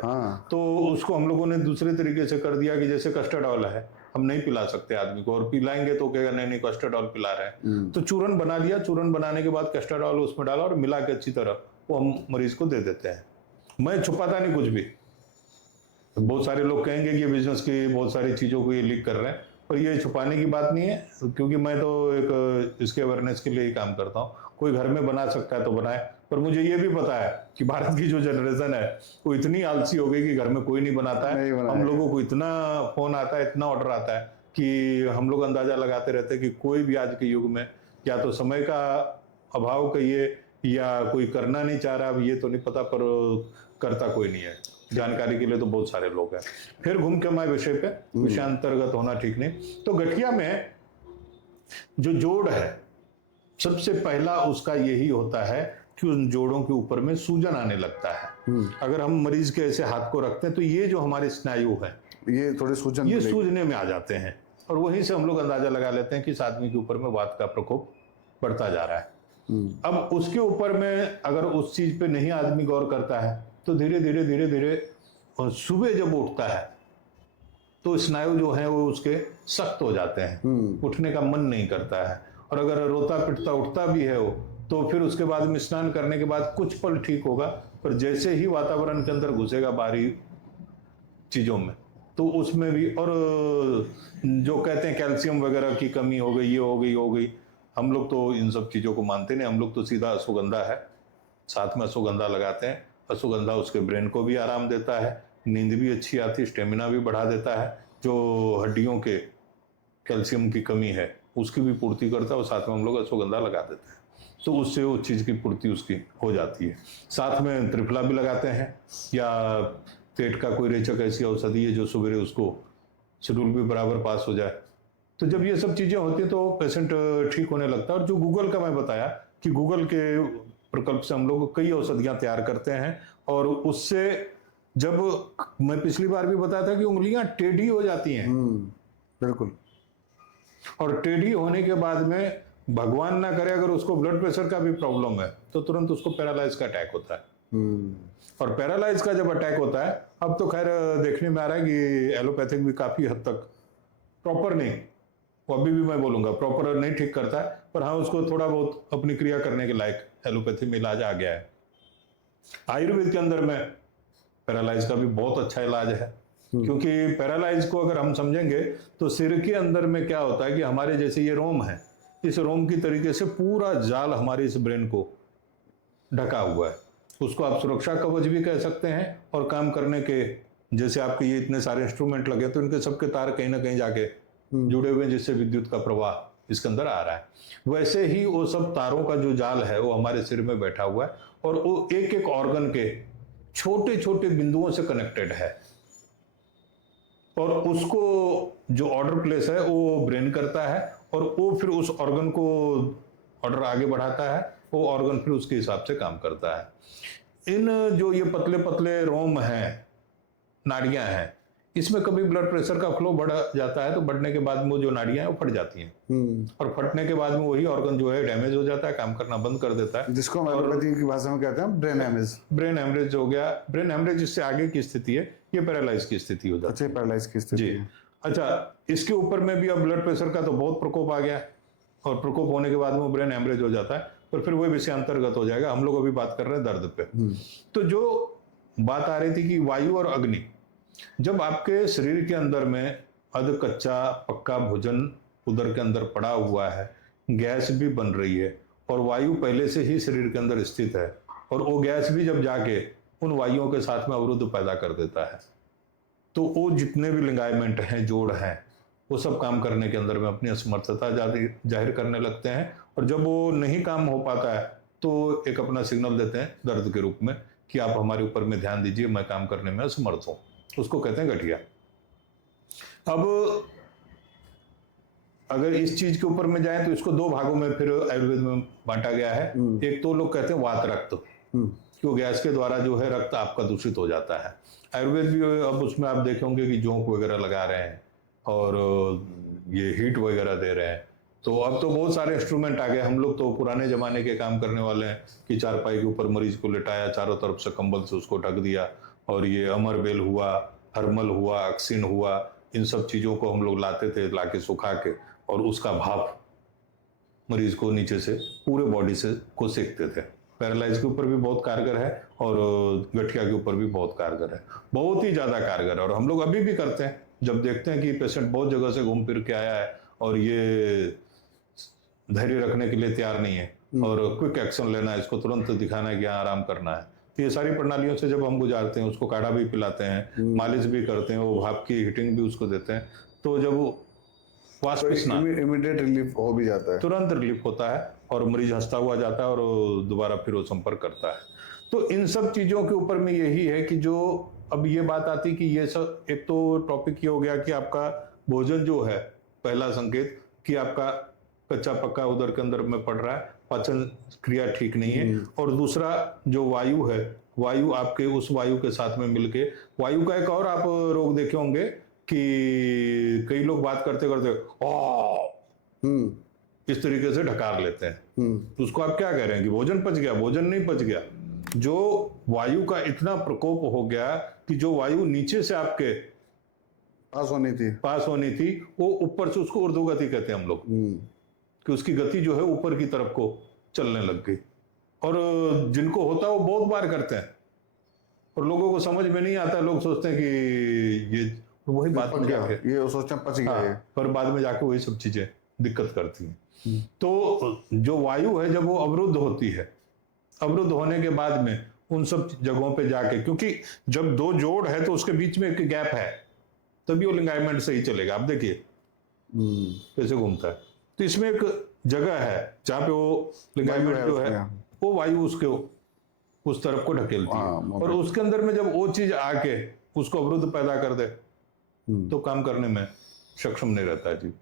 तो उसको हम लोगों ने दूसरे तरीके से कर दिया कि जैसे कस्टर्ड ऑयल है, हम नहीं पिला सकते आदमी को, और पिलाएंगे तो कहेगा नहीं कस्टर्ड ऑयल पिला रहे हैं, तो चूरन बना दिया, चूरन बनाने के बाद कस्टर्ड ऑयल उसमें डाला और मिला के अच्छी तरह वो हम मरीज को दे देते हैं। मैं छुपाता नहीं कुछ भी। बहुत सारे लोग कहेंगे कि ये बिजनेस की बहुत सारी चीजों को ये लीक कर रहे हैं, पर ये छुपाने की बात नहीं है, क्योंकि मैं तो एक इसके अवेयरनेस के लिए ही काम करता हूँ। कोई घर में बना सकता है तो बनाए, पर मुझे ये भी पता है कि भारत की जो जनरेशन है वो इतनी आलसी हो गई कि घर में कोई नहीं बनाता है। हम लोगों को इतना फोन आता है, इतना ऑर्डर आता है कि हम लोग अंदाजा लगाते रहते हैं कि कोई भी आज के युग में या तो समय का अभाव कहिए या कोई करना नहीं चाह रहा, अब ये तो नहीं पता, पर करता कोई नहीं है। जानकारी के लिए तो बहुत सारे लोग हैं। फिर घूम के मैं विषय पे, विषयांतर्गत होना ठीक नहीं। तो गठिया में जो जोड़ है, सबसे पहला उसका यही होता है कि उन जोड़ों के ऊपर में सूजन आने लगता है। अगर हम मरीज के ऐसे हाथ को रखते हैं तो ये जो हमारे स्नायु है ये थोड़े सूजने में आ जाते हैं, और वहीं से हम लोग अंदाजा लगा लेते हैं कि इस आदमी के ऊपर में वात का प्रकोप बढ़ता जा रहा है। अब उसके ऊपर में अगर उस चीज पे नहीं आदमी गौर करता है तो धीरे धीरे सुबह जब उठता है तो स्नायु जो है वो उसके सख्त हो जाते हैं, उठने का मन नहीं करता है, और अगर रोता पिटता उठता भी है वो तो फिर उसके बाद में स्नान करने के बाद कुछ पल ठीक होगा, पर जैसे ही वातावरण के अंदर घुसेगा बाहरी चीजों में तो उसमें भी, और जो कहते हैं कैल्शियम वगैरह की कमी हो गई, ये हो गई, हम लोग तो इन सब चीज़ों को मानते नहीं। हम लोग तो सीधा अश्वगंधा है, साथ में अश्वगंधा लगाते हैं। अश्वगंधा उसके ब्रेन को भी आराम देता है, नींद भी अच्छी आती है, स्टेमिना भी बढ़ा देता है, जो हड्डियों के कैल्शियम की कमी है उसकी भी पूर्ति करता है, और साथ में हम लोग अश्वगंधा लगा देते हैं, तो उससे उस चीज़ की पूर्ति उसकी हो जाती है। साथ में त्रिफला भी लगाते हैं, या पेट का कोई रेचक ऐसी औषधि है जो सवेरे उसको शेड्यूल भी बराबर पास हो जाए। तो जब ये सब चीज़ें होती हैं तो पेशेंट ठीक होने लगता है। और जो गूगल का मैं बताया कि गूगल के प्रकल्प से हम लोग कई औषधियाँ तैयार करते हैं, और उससे जब मैं पिछली बार भी बताया था कि उंगलियां टेढ़ी हो जाती हैं, बिल्कुल, और टेढ़ी होने के बाद में भगवान ना करे अगर उसको ब्लड प्रेशर का भी प्रॉब्लम है तो तुरंत उसको पैरालाइज का अटैक होता है। और पैरालाइज का जब अटैक होता है, अब तो खैर देखने में आ रहा है कि एलोपैथिक भी काफी हद तक प्रॉपर नहीं, वो अभी भी मैं बोलूंगा प्रॉपर नहीं ठीक करता है, पर हाँ उसको थोड़ा बहुत अपनी क्रिया करने के लायक एलोपैथी में इलाज आ गया है। आयुर्वेद के अंदर में पैरालाइज का भी बहुत अच्छा इलाज है, क्योंकि पैरालाइज को अगर हम समझेंगे तो सिर के अंदर में क्या होता है कि हमारे जैसे ये रोम है, इस रोम की तरीके से पूरा जाल हमारे इस ब्रेन को ढका हुआ है। उसको आप सुरक्षा कवच भी कह सकते हैं, और काम करने के जैसे आपके ये इतने सारे इंस्ट्रूमेंट लगे तो इनके सबके तार कहीं ना कहीं जाके जुड़े हुए हैं, जिससे विद्युत का प्रवाह इसके अंदर आ रहा है। वैसे ही वो सब तारों का जो जाल है वो हमारे सिर में बैठा हुआ है, और वो एक एक ऑर्गन के छोटे छोटे बिंदुओं से कनेक्टेड है, और उसको जो ऑर्डर प्लेस है वो ब्रेन करता है, और वो फिर उस ऑर्गन को ऑर्डर आगे बढ़ाता है, वो ऑर्गन फिर उसके हिसाब से काम करता है। इन जो ये पतले पतले रोम हैं, नाड़ियां हैं, इसमें कभी ब्लड प्रेशर का फ्लो बढ़ जाता है तो बढ़ने के बाद में वो जो नाड़ियां हैं वो फट जाती हैं, और फटने के बाद में वही ऑर्गन जो है डैमेज हो जाता है, काम करना बंद कर देता है, जिसको हम एलोपैथी की भाषा में कहते हैं ब्रेन हेमरेज। ब्रेन हेमरेज हो गया। ब्रेन हेमरेज इससे आगे की स्थिति है, ये पैरालाइज की स्थिति हो जाती है। अच्छा, पैरालाइज की स्थिति जी। अच्छा, इसके ऊपर में भी अब ब्लड प्रेशर का तो बहुत प्रकोप आ गया, और प्रकोप होने के बाद में ब्रेन हेमरेज हो जाता है, और फिर वही विषय अंतर्गत हो जाएगा। हम लोग अभी बात कर रहे हैं दर्द पे। तो जो बात आ रही थी कि वायु और अग्नि, जब आपके शरीर के अंदर में अध कच्चा पक्का भोजन उदर के अंदर पड़ा हुआ है, गैस भी बन रही है, और वायु पहले से ही शरीर के अंदर स्थित है, और वो गैस भी जब जाके उन वायुओं के साथ में अवरुद्ध पैदा कर देता है, तो वो जितने भी लिंगाइमेंट हैं, जोड़ हैं, वो सब काम करने के अंदर में अपनी असमर्थता जाहिर करने लगते हैं, और जब वो नहीं काम हो पाता है तो एक अपना सिग्नल देते हैं दर्द के रूप में कि आप हमारे ऊपर में ध्यान दीजिए, मैं काम करने में असमर्थ हूं। उसको कहते हैं गठिया। अब अगर इस चीज के ऊपर में जाए तो इसको दो भागों में फिर आयुर्वेद में बांटा गया है। एक तो लोग कहते हैं वात रक्त, क्यों गैस के द्वारा जो है रक्त आपका दूषित हो जाता है। आयुर्वेद भी अब उसमें आप देखेंगे कि जोंक वगैरह लगा रहे हैं, और ये हीट वगैरह दे रहे हैं। तो अब तो बहुत सारे इंस्ट्रूमेंट आ गए। हम लोग तो पुराने जमाने के काम करने वाले हैं कि चारपाई के ऊपर मरीज को लिटाया, चारों तरफ से कंबल से उसको ढक दिया, और ये अमरबेल हुआ, हरमल हुआ, अक्सिन हुआ, इन सब चीज़ों को हम लोग लाते थे, लाके सुखा के, और उसका भाप मरीज को नीचे से पूरे बॉडी से को सेकते थे। पैरालाइज के ऊपर भी बहुत कारगर है, और गठिया के ऊपर भी बहुत कारगर है, बहुत ही ज़्यादा कारगर है। और हम लोग अभी भी करते हैं, जब देखते हैं कि पेशेंट बहुत जगह से घूम फिर के आया है और ये धैर्य रखने के लिए तैयार नहीं है, और क्विक एक्शन लेना है, इसको तुरंत दिखाना है कि यहाँ आराम करना है, तो ये सारी प्रणालियों से जब हम गुजारते हैं, उसको काढ़ा भी पिलाते हैं, मालिश भी करते हैं, वो भाप की हीटिंग भी उसको देते हैं, तो जब वो इमीडिएट रिलीफ हो भी जाता है, तुरंत रिलीफ होता है, और मरीज हंसता हुआ जाता है, और दोबारा फिर वो संपर्क करता है। तो इन सब चीजों के ऊपर में यही है कि जो अब ये बात आती कि ये सब, एक तो टॉपिक ये हो गया कि आपका भोजन जो है, पहला संकेत कि आपका कच्चा पक्का उदर के अंदर में पड़ रहा है, पाचन क्रिया ठीक नहीं है, और दूसरा जो वायु है, वायु आपके उस वायु के साथ में मिलके, वायु का एक और आप रोग देखे होंगे कि कई लोग बात करते करते इस तरीके से ढकार लेते हैं, तो उसको आप क्या कह रहे हैं कि भोजन पच गया? भोजन नहीं पच गया, जो वायु का इतना प्रकोप हो गया कि जो वायु नीचे से आपके पास होनी थी वो ऊपर से, उसको ऊर्ध्वगति कहते हैं हम लोग, कि उसकी गति जो है ऊपर की तरफ को चलने लग गई। और जिनको होता है वो बहुत बार करते हैं, और लोगों को समझ में नहीं आता, लोग सोचते हैं कि ये तो वही बाद पक में गया, जाके ये सोचते हैं पच गया ये। पर बाद में जाके वही सब चीजें दिक्कत करती हैं। तो जो वायु है जब वो अवरुद्ध होती है, अवरुद्ध होने के बाद में उन सब जगहों पे जाके, क्योंकि जब दो जोड़ है तो उसके बीच में एक गैप है, तभी वो लिंगाइमेंट सही चलेगा। आप देखिए कैसे घूमता है। तो इसमें एक जगह है जहाँ पे वो लिंगाइमेंट जो है वो वायु उसके उस तरफ को ढकेलती है, और उसके अंदर में जब वो चीज आके उसको अवरुद्ध पैदा कर दे तो काम करने में सक्षम नहीं रहता है जी।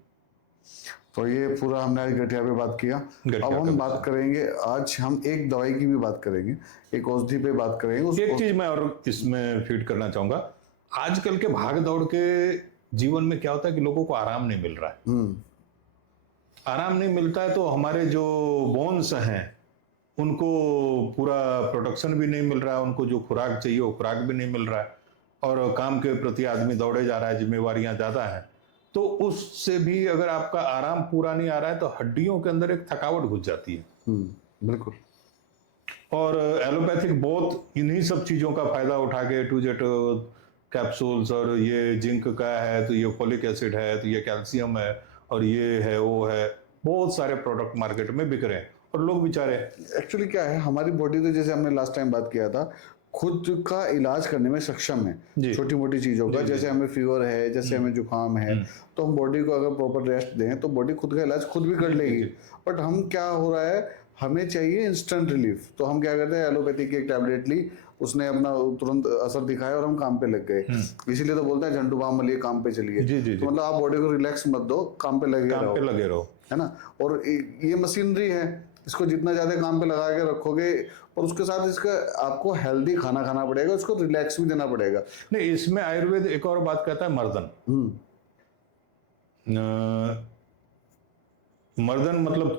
तो ये पूरा हमने आज गठिया पे बात किया। अब हम बात करेंगे, आज हम एक दवाई की भी बात करेंगे, एक औषधि पे बात करेंगे। एक चीज मैं और इसमें फीड करना चाहूंगा, आजकल के भाग दौड़ के जीवन में क्या होता है कि लोगों को आराम नहीं मिल रहा है। आराम नहीं मिलता है तो हमारे जो बोन्स हैं उनको पूरा प्रोटेक्शन भी नहीं मिल रहा है, उनको जो खुराक चाहिए वो खुराक भी नहीं मिल रहा है, और काम के प्रति आदमी दौड़े जा रहा है, जिम्मेवारियां ज्यादा हैं। तो उससे भी अगर आपका आराम पूरा नहीं आ रहा है तो हड्डियों के अंदर एक थकावट घुस जाती है। बिल्कुल। और एलोपैथिक बहुत इन्हीं सब चीजों का फायदा उठा के टू जेट कैप्सूल्स, और ये जिंक का है तो ये फोलिक एसिड है तो ये कैल्शियम है और ये है वो है, बहुत सारे प्रोडक्ट मार्केट में बिक रहे हैं और लोग बेचारे। एक्चुअली क्या है, हमारी बॉडी तो जैसे हमने लास्ट टाइम बात किया था, खुद का इलाज करने में सक्षम है छोटी मोटी चीजों का। जैसे हमें फीवर है, जैसे हमें जुकाम है, तो हम बॉडी को अगर प्रॉपर रेस्ट दें तो बॉडी खुद का इलाज खुद भी कर लेगी। बट हम क्या हो रहा है, हमें चाहिए इंस्टेंट रिलीफ, तो हम क्या करते हैं, एलोपैथी की एक टैबलेट ली, उसने अपना तुरंत असर दिखाया और हम काम पे लग गए। इसीलिए तो बोलते हैं झंडू बाम मलिए काम पे चलिए। तो मतलब आप बॉडी को रिलैक्स मत दो, काम पे लगे रहो, है ना। और ये मशीनरी है, इसको जितना ज्यादा काम पे लगा के रखोगे, और उसके साथ इसका आपको हेल्दी खाना खाना पड़ेगा, उसको रिलैक्स भी देना पड़ेगा। नहीं, इसमें आयुर्वेद एक और बात कहता है, मर्दन। मर्दन मतलब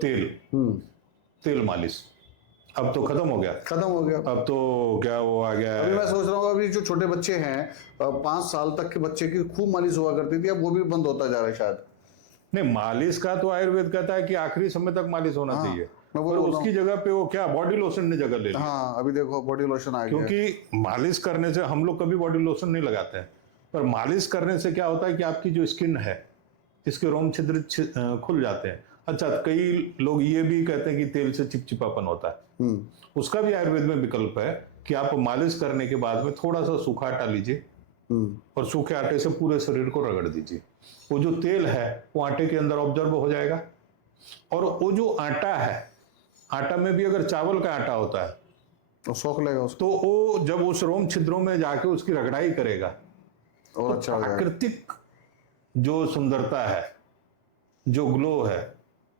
तेल मालिश। अब तो खत्म हो गया। अब तो क्या वो आ गया है। अभी मैं सोच रहा हूँ, अभी जो छोटे बच्चे हैं 5 साल तक के बच्चे की खूब मालिश हुआ करती थी, अब वो भी बंद होता जा रहा है शायद। नहीं, मालिश का तो आयुर्वेद कहता है कि आखिरी समय तक मालिश होना चाहिए, और उसकी जगह पे वो क्या बॉडी लोशन ने जगह ले ली। हाँ, अभी देखो बॉडी लोशन आ गया। क्योंकि मालिश करने से, हम लोग कभी बॉडी लोशन नहीं लगाते हैं, पर मालिश करने से क्या होता है कि आपकी जो स्किन है इसके रोम छिद्र खुल जाते हैं। अच्छा, कई लोग ये भी कहते हैं कि तेल से चिपचिपापन होता है, उसका भी आयुर्वेद में विकल्प है कि आप मालिश करने के बाद में थोड़ा सा सूखा आटा लीजिए और सूखे आटे से पूरे शरीर को रगड़ दीजिए। वो जो तेल है वो आटे के अंदर ऑब्जर्व हो जाएगा, और वो जो आटा है, आटा में भी अगर चावल का आटा होता है तो सोख लेगा उसको, तो वो जब उस रोम छिद्रों में जाके उसकी रगड़ाई करेगा और अच्छा हो जाएगा। प्राकृतिक जो सुंदरता है, जो ग्लो है,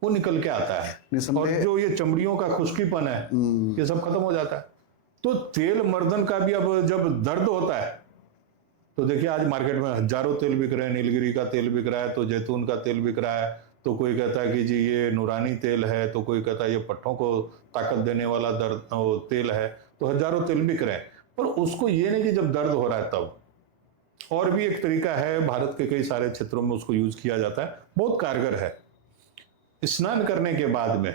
वो निकल के आता है, और जो ये चमड़ियों का खुश्कीपन है ये सब खत्म हो जाता है। तो तेल मर्दन का भी अब जब दर्द होता है तो देखिए, आज मार्केट में हजारों तेल बिक रहे हैं। नीलगिरी का तेल बिक रहा है, तो जैतून का तेल बिक रहा है, तो कोई कहता है कि जी ये नूरानी तेल है, तो कोई कहता है ये पट्टों को ताकत देने वाला तेल है। तो हजारों तेल बिक रहे हैं, पर उसको ये नहीं कि जब दर्द हो रहा है तब। और भी एक तरीका है, भारत के कई सारे क्षेत्रों में उसको यूज किया जाता है, बहुत कारगर है। स्नान करने के बाद में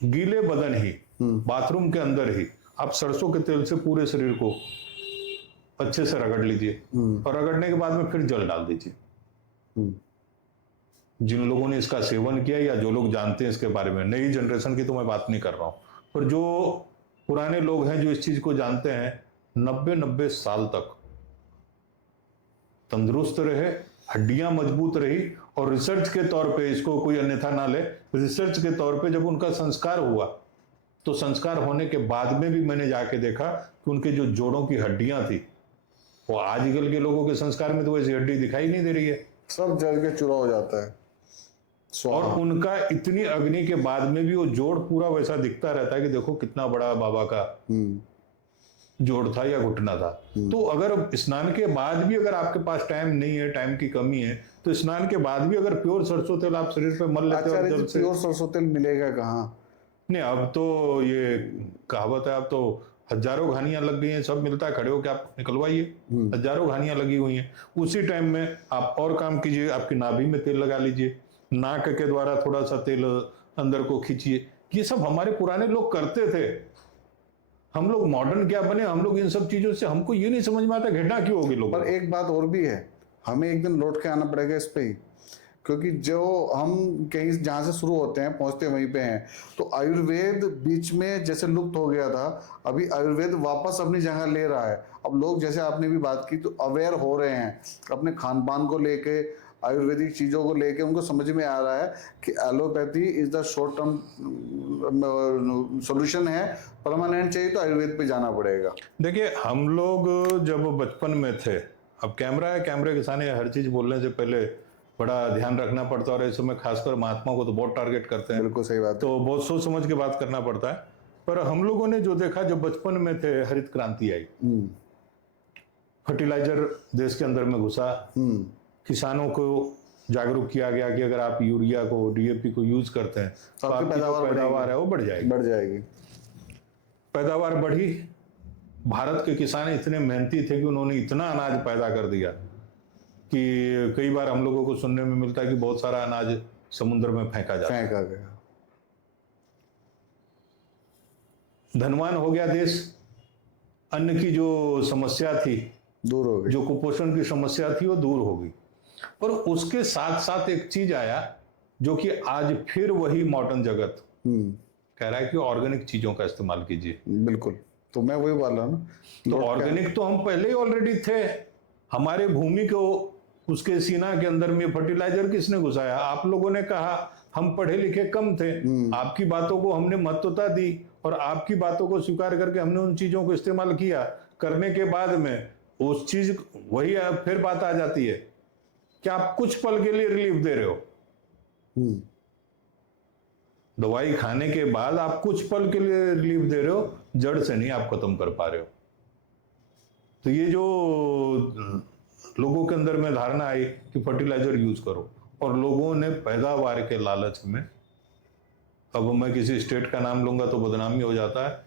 गीले बदन ही, बाथरूम के अंदर ही आप सरसों के तेल से पूरे शरीर को अच्छे से रगड़ लीजिए, और रगड़ने के बाद में फिर जल डाल दीजिए। जिन लोगों ने इसका सेवन किया या जो लोग जानते हैं इसके बारे में, नई जनरेशन की तो मैं बात नहीं कर रहा हूं, पर जो पुराने लोग हैं जो इस चीज को जानते हैं, 90-90 साल तक तंदुरुस्त रहे, हड्डियां मजबूत रही। और रिसर्च के तौर पे, इसको कोई अन्यथा ना ले, रिसर्च के तौर पे जब उनका संस्कार हुआ तो संस्कार होने के बाद में भी मैंने जाके देखा कि उनके जो जोड़ों की हड्डियां थी, वो आजकल के लोगों के संस्कार में तो वैसी हड्डी दिखाई नहीं दे रही है, सब जल के चूरा हो जाता है। और उनका इतनी अग्नि के बाद में भी वो जोड़ पूरा वैसा दिखता रहता है कि देखो कितना बड़ा बाबा का जोड़ था या घुटना था। तो अगर स्नान के बाद भी अगर आपके पास टाइम नहीं है, टाइम की कमी है, तो स्नान के बाद भी अगर प्योर सरसों तेल आप शरीर पे मल लेते हो, जब से प्योर सरसों तेल मिलेगा कहाँ? नहीं, अब तो ये कहावत है, अब तो हजारों घानियां लग गई हैं, सब मिलता है, खड़े होकर आप निकलवाइए। हजारों घानियां लगी हुई हैं। उसी टाइम में आप और काम कीजिए, आपकी नाभि में तेल लगा लीजिए, नाक के द्वारा थोड़ा सा तेल अंदर को खींचिए। ये सब हमारे पुराने लोग करते थे, हम लोग मॉडर्न क्या बने, हम लोग इन सब चीजों से, हमको ये नहीं समझ में आता घृणा क्यों होगी लोगों पर को। एक बात और भी है, हमें एक दिन लौट के आना पड़ेगा इस पे ही, क्योंकि जो हम कहीं जहाँ से शुरू होते हैं पहुंचते वहीं पे हैं। तो आयुर्वेद बीच में जैसे लुप्त हो गया था, अभी आयुर्वेद वापस अपनी जगह ले रहा है। अब लोग, जैसे आपने भी बात की, तो अवेयर हो रहे हैं अपने खान पान को लेके, आयुर्वेदिक चीज़ों को लेके। उनको समझ में आ रहा है कि allopathy is the short term solution है, परमानेंट चाहिए तो आयुर्वेद पे जाना पड़ेगा। देखिए, हम लोग जब बचपन में थे, अब कैमरा है, कैमरे के सामने हर चीज बोलने से पहले बड़ा ध्यान रखना पड़ता है, और इस समय खासकर महात्मा को तो बहुत टारगेट करते हैं, बिल्कुल सही बात है। तो बहुत सोच समझ के बात करना पड़ता है। पर हम लोगों ने जो देखा, जब बचपन में थे, हरित क्रांति आई, फर्टिलाइजर देश के अंदर में घुसा, किसानों को जागरूक किया गया कि अगर आप यूरिया को, डीएपी को यूज करते हैं तो आपकी जो पैदावार है वो बढ़ जाएगी। पैदावार बढ़ी। भारत के किसान इतने मेहनती थे कि उन्होंने इतना अनाज पैदा कर दिया कि कई बार हम लोगों को सुनने में मिलता है कि बहुत सारा अनाज समुद्र में फेंका गया। धनवान हो गया देश, अन्न की जो समस्या थी दूर हो गई, जो कुपोषण की समस्या थी वो दूर हो गई। और उसके साथ साथ एक चीज आया जो कि आज फिर वही मॉडर्न जगत कह रहा है कि ऑर्गेनिक चीजों का इस्तेमाल कीजिए। बिल्कुल, तो मैं वही बोल रहा हूँ ना, तो ऑर्गेनिक तो हम पहले ही ऑलरेडी थे। हमारे भूमि को, उसके सीना के अंदर में फर्टिलाइजर किसने घुसाया? आप लोगों ने कहा। हम पढ़े लिखे कम थे, आपकी बातों को हमने महत्वता दी और आपकी बातों को स्वीकार करके हमने उन चीजों को इस्तेमाल किया। करने के बाद में उस चीज, वही फिर बात आ जाती है कि आप कुछ पल के लिए रिलीफ दे रहे हो। दवाई खाने के बाद आप कुछ पल के लिए रिलीफ दे रहे हो, जड़ से नहीं आप खत्म कर पा रहे हो। तो ये जो लोगों के अंदर में धारणा आई कि फर्टिलाइजर यूज करो, और लोगों ने पैदावार के लालच में, अब मैं किसी स्टेट का नाम लूंगा तो बदनामी हो जाता है,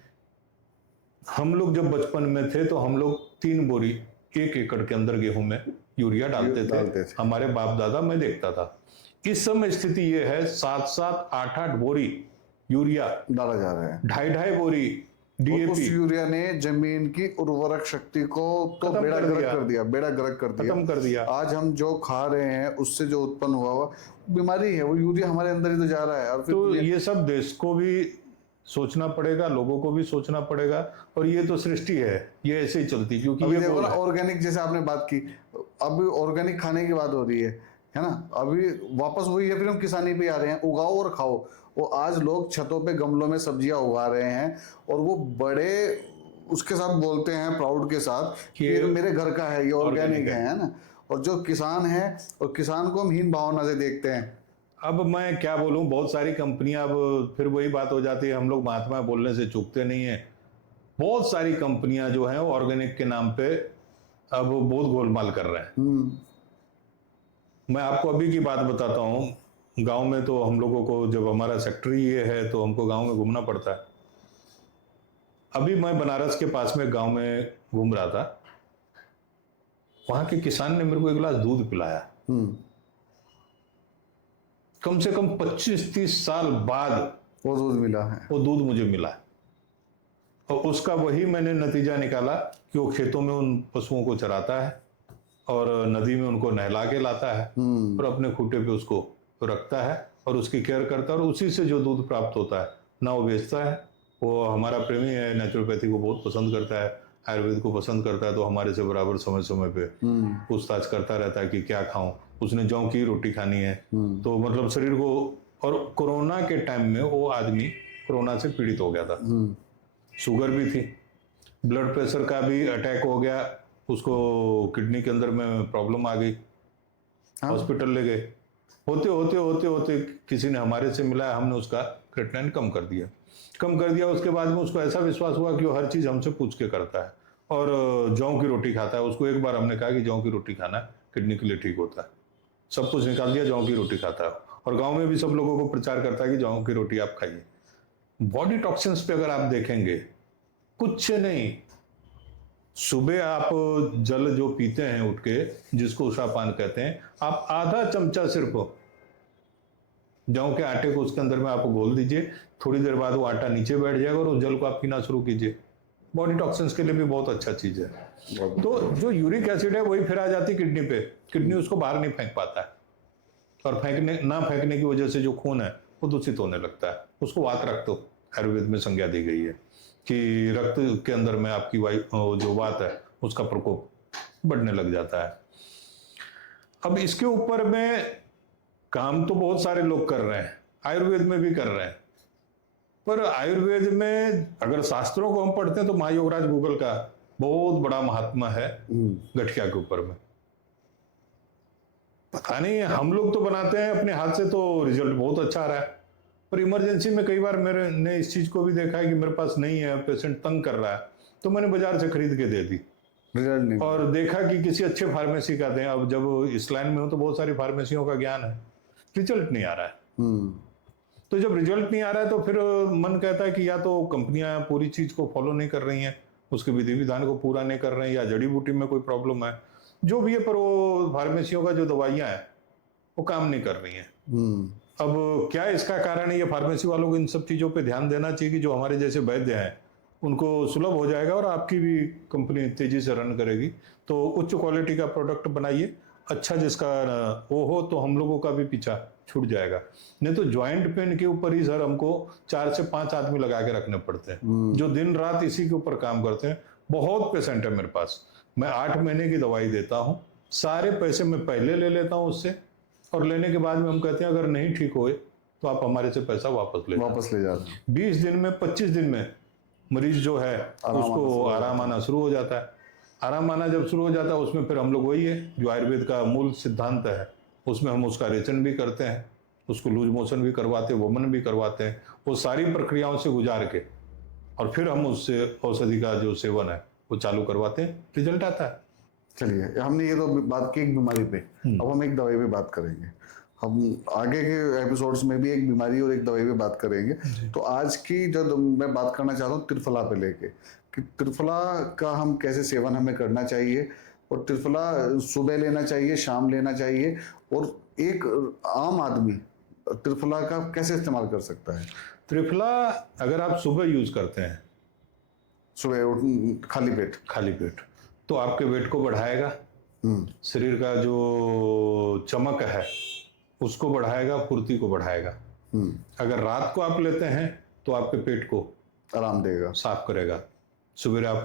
हम लोग जब बचपन में थे तो हम लोग 3 बोरी 1 एकड़ के अंदर गेहूं में यूरिया डालते थे। हमारे बाप दादा, मैं देखता था। इस समय स्थिति ये है 7-7, 8-8 बोरी यूरिया डाला जा रहा है, 2.5 बोरी डीएपी। उस यूरिया ने जमीन की उर्वरक शक्ति को तो बेड़ा गर्क कर दिया। आज हम जो खा रहे हैं उससे जो उत्पन्न हुआ बीमारी है, वो यूरिया हमारे अंदर ही तो जा रहा है। और फिर तो ये सब देश को भी सोचना पड़ेगा, लोगों को भी सोचना पड़ेगा, और ये तो सृष्टि है, ये ऐसे ही चलती। क्योंकि अभी देखो ना, ऑर्गेनिक जैसे आपने बात की, अभी ऑर्गेनिक खाने की बात हो रही है ना, अभी वापस वही है, फिर हम किसानी पे आ रहे हैं, उगाओ और खाओ। वो आज लोग छतों पे गमलों में सब्जियां उगा रहे हैं, और वो बड़े उसके साथ बोलते हैं प्राउड के साथ कि ये मेरे घर का है, ये ऑर्गेनिक है ना। और जो किसान है, और किसान को हम हीन भावना से देखते हैं। अब मैं क्या बोलूं, बहुत सारी कंपनियां, अब फिर वही बात हो जाती है, हम लोग महात्मा बोलने से चूकते नहीं है। बहुत सारी कंपनियां जो हैं वो ऑर्गेनिक के नाम पे अब बहुत गोलमाल कर रहे हैं। मैं आपको अभी की बात बताता हूँ। गांव में तो हम लोगों को, जब हमारा सेक्टरी ये है तो हमको गांव में घूमना पड़ता है। अभी मैं बनारस के पास में गांव में घूम रहा था, वहां के किसान ने मेरे को 1 गिलास दूध पिलाया। कम से कम 25-30 साल बाद वो दूध मिला है, वो दूध मुझे मिला। और उसका वही मैंने नतीजा निकाला कि वो खेतों में उन पशुओं को चराता है और नदी में उनको नहला के लाता है और अपने खूंटे पे उसको रखता है और उसकी केयर करता है, और उसी से जो दूध प्राप्त होता है ना वो बेचता है। वो हमारा प्रेमी है, नेचुरोपैथी को बहुत पसंद करता है, आयुर्वेद को पसंद करता है, तो हमारे से बराबर समय समय पे पूछताछ करता रहता है कि क्या खाऊं। उसने जौ की रोटी खानी है, तो मतलब शरीर को। और कोरोना के टाइम में वो आदमी कोरोना से पीड़ित हो गया था, शुगर भी थी, ब्लड प्रेशर का भी अटैक हो गया, उसको किडनी के अंदर में प्रॉब्लम आ गई, हॉस्पिटल ले गए। होते होते होते होते किसी ने हमारे से मिला, हमने उसका क्रिएटिनिन कम कर दिया। उसके बाद में उसको ऐसा विश्वास हुआ कि वो हर चीज हमसे पूछ के करता है और जौ की रोटी खाता है। उसको एक बार हमने कहा कि जौ की रोटी खाना किडनी के लिए ठीक होता है, सब कुछ निकाल दिया, जौ की रोटी खाता है। और गांव में भी सब लोगों को प्रचार करता है कि जौ की रोटी आप खाइए। बॉडी टॉक्सिन्स पे अगर आप देखेंगे, कुछ नहीं। सुबह आप जल जो पीते हैं उठ के, जिसको उषापान कहते हैं, आप आधा चमचा सिर्फ जौ के आटे को उसके अंदर में आप घोल दीजिए, थोड़ी देर बाद वो आटा नीचे बैठ जाएगा और उस जल को आप पीना शुरू कीजिए। बॉडी टॉक्सिन्स के लिए भी बहुत अच्छा चीज है। तो जो यूरिक एसिड है वही फिर आ जाती है किडनी पे, किडनी उसको बाहर नहीं फेंक पाता है, और फेंकने की वजह से जो खून है वो दूषित होने लगता है। उसको वात रक्त आयुर्वेद में संज्ञा दी गई है कि रक्त के अंदर में आपकी वायु जो वात है उसका प्रकोप बढ़ने लग जाता है। अब इसके ऊपर में काम तो बहुत सारे लोग कर रहे हैं, आयुर्वेद में भी कर रहे हैं, पर आयुर्वेद में अगर शास्त्रों को हम पढ़ते हैं तो महायोगराज गूगल का बहुत बड़ा महात्मा है गठिया के ऊपर में। पता नहीं, हम लोग तो बनाते हैं अपने हाथ से तो रिजल्ट बहुत अच्छा आ रहा है, पर इमरजेंसी में कई बार मेरे ने इस चीज को भी देखा है कि मेरे पास नहीं है, पेशेंट तंग कर रहा है, तो मैंने बाजार से खरीद के दे दी, रिजल्ट नहीं। और देखा कि किसी अच्छे फार्मेसी का दें। अब जब इस लाइन में हो तो बहुत सारी फार्मेसियों का ज्ञान है, रिजल्ट नहीं आ रहा है। तो जब रिजल्ट नहीं आ रहा है तो फिर मन कहता है कि या तो कंपनियां पूरी चीज को फॉलो नहीं कर रही हैं, उसके विधि विधान को पूरा नहीं कर रहे हैं, या जड़ी बूटी में कोई प्रॉब्लम है, जो भी है, पर वो फार्मेसियों का जो दवाइयां हैं वो काम नहीं कर रही हैं। अब क्या इसका कारण है? ये फार्मेसी वालों को इन सब चीजों पे ध्यान देना चाहिए कि जो हमारे जैसे वैद्य हैं उनको सुलभ हो जाएगा और आपकी भी कंपनी तेजी से रन करेगी। तो उच्च क्वालिटी का प्रोडक्ट बनाइए, अच्छा जिसका वो हो, तो हम लोगों का भी पीछा छूट जाएगा। नहीं तो ज्वाइंट पेन के ऊपर ही सर हमको 4 से 5 आदमी लगा के रखने पड़ते हैं जो दिन रात इसी के ऊपर काम करते हैं। बहुत पेशेंट है मेरे पास, मैं 8 महीने की दवाई देता हूँ, सारे पैसे मैं पहले ले लेता हूँ उससे, और लेने के बाद में हम कहते हैं अगर नहीं ठीक होए तो आप हमारे से पैसा वापस ले जाते हैं। 20 दिन में 25 दिन में मरीज जो है उसको आराम आना शुरू हो जाता है। आराम आना जब शुरू हो जाता है उसमें फिर हम लोग वही है जो आयुर्वेद का मूल सिद्धांत है, उसमें हम उसका रेचन भी करते हैं, उसको लूज मोशन भी करवाते हैं, वमन भी करवाते हैं, वो सारी प्रक्रियाओं से गुजार के और फिर हम उससे औषधि का जो सेवन है वो चालू करवाते हैं, रिजल्ट आता है। चलिए, हमने ये तो बात की एक बीमारी पे, अब हम एक दवाई पे बात करेंगे। हम आगे के एपिसोड्स में भी एक बीमारी और एक दवाई पे बात करेंगे। तो आज की जो मैं बात करना चाहता हूँ त्रिफला पे लेके, कि त्रिफला का हम कैसे सेवन हमें करना चाहिए, और त्रिफला सुबह लेना चाहिए, शाम लेना चाहिए, और एक आम आदमी त्रिफला का कैसे इस्तेमाल कर सकता है। त्रिफला अगर आप सुबह यूज करते हैं, सुबह खाली पेट, तो आपके वेट को बढ़ाएगा, शरीर का जो चमक है उसको बढ़ाएगा, फुर्ती को बढ़ाएगा। अगर रात को आप लेते हैं तो आपके पेट को आराम देगा, साफ करेगा। सुबह आप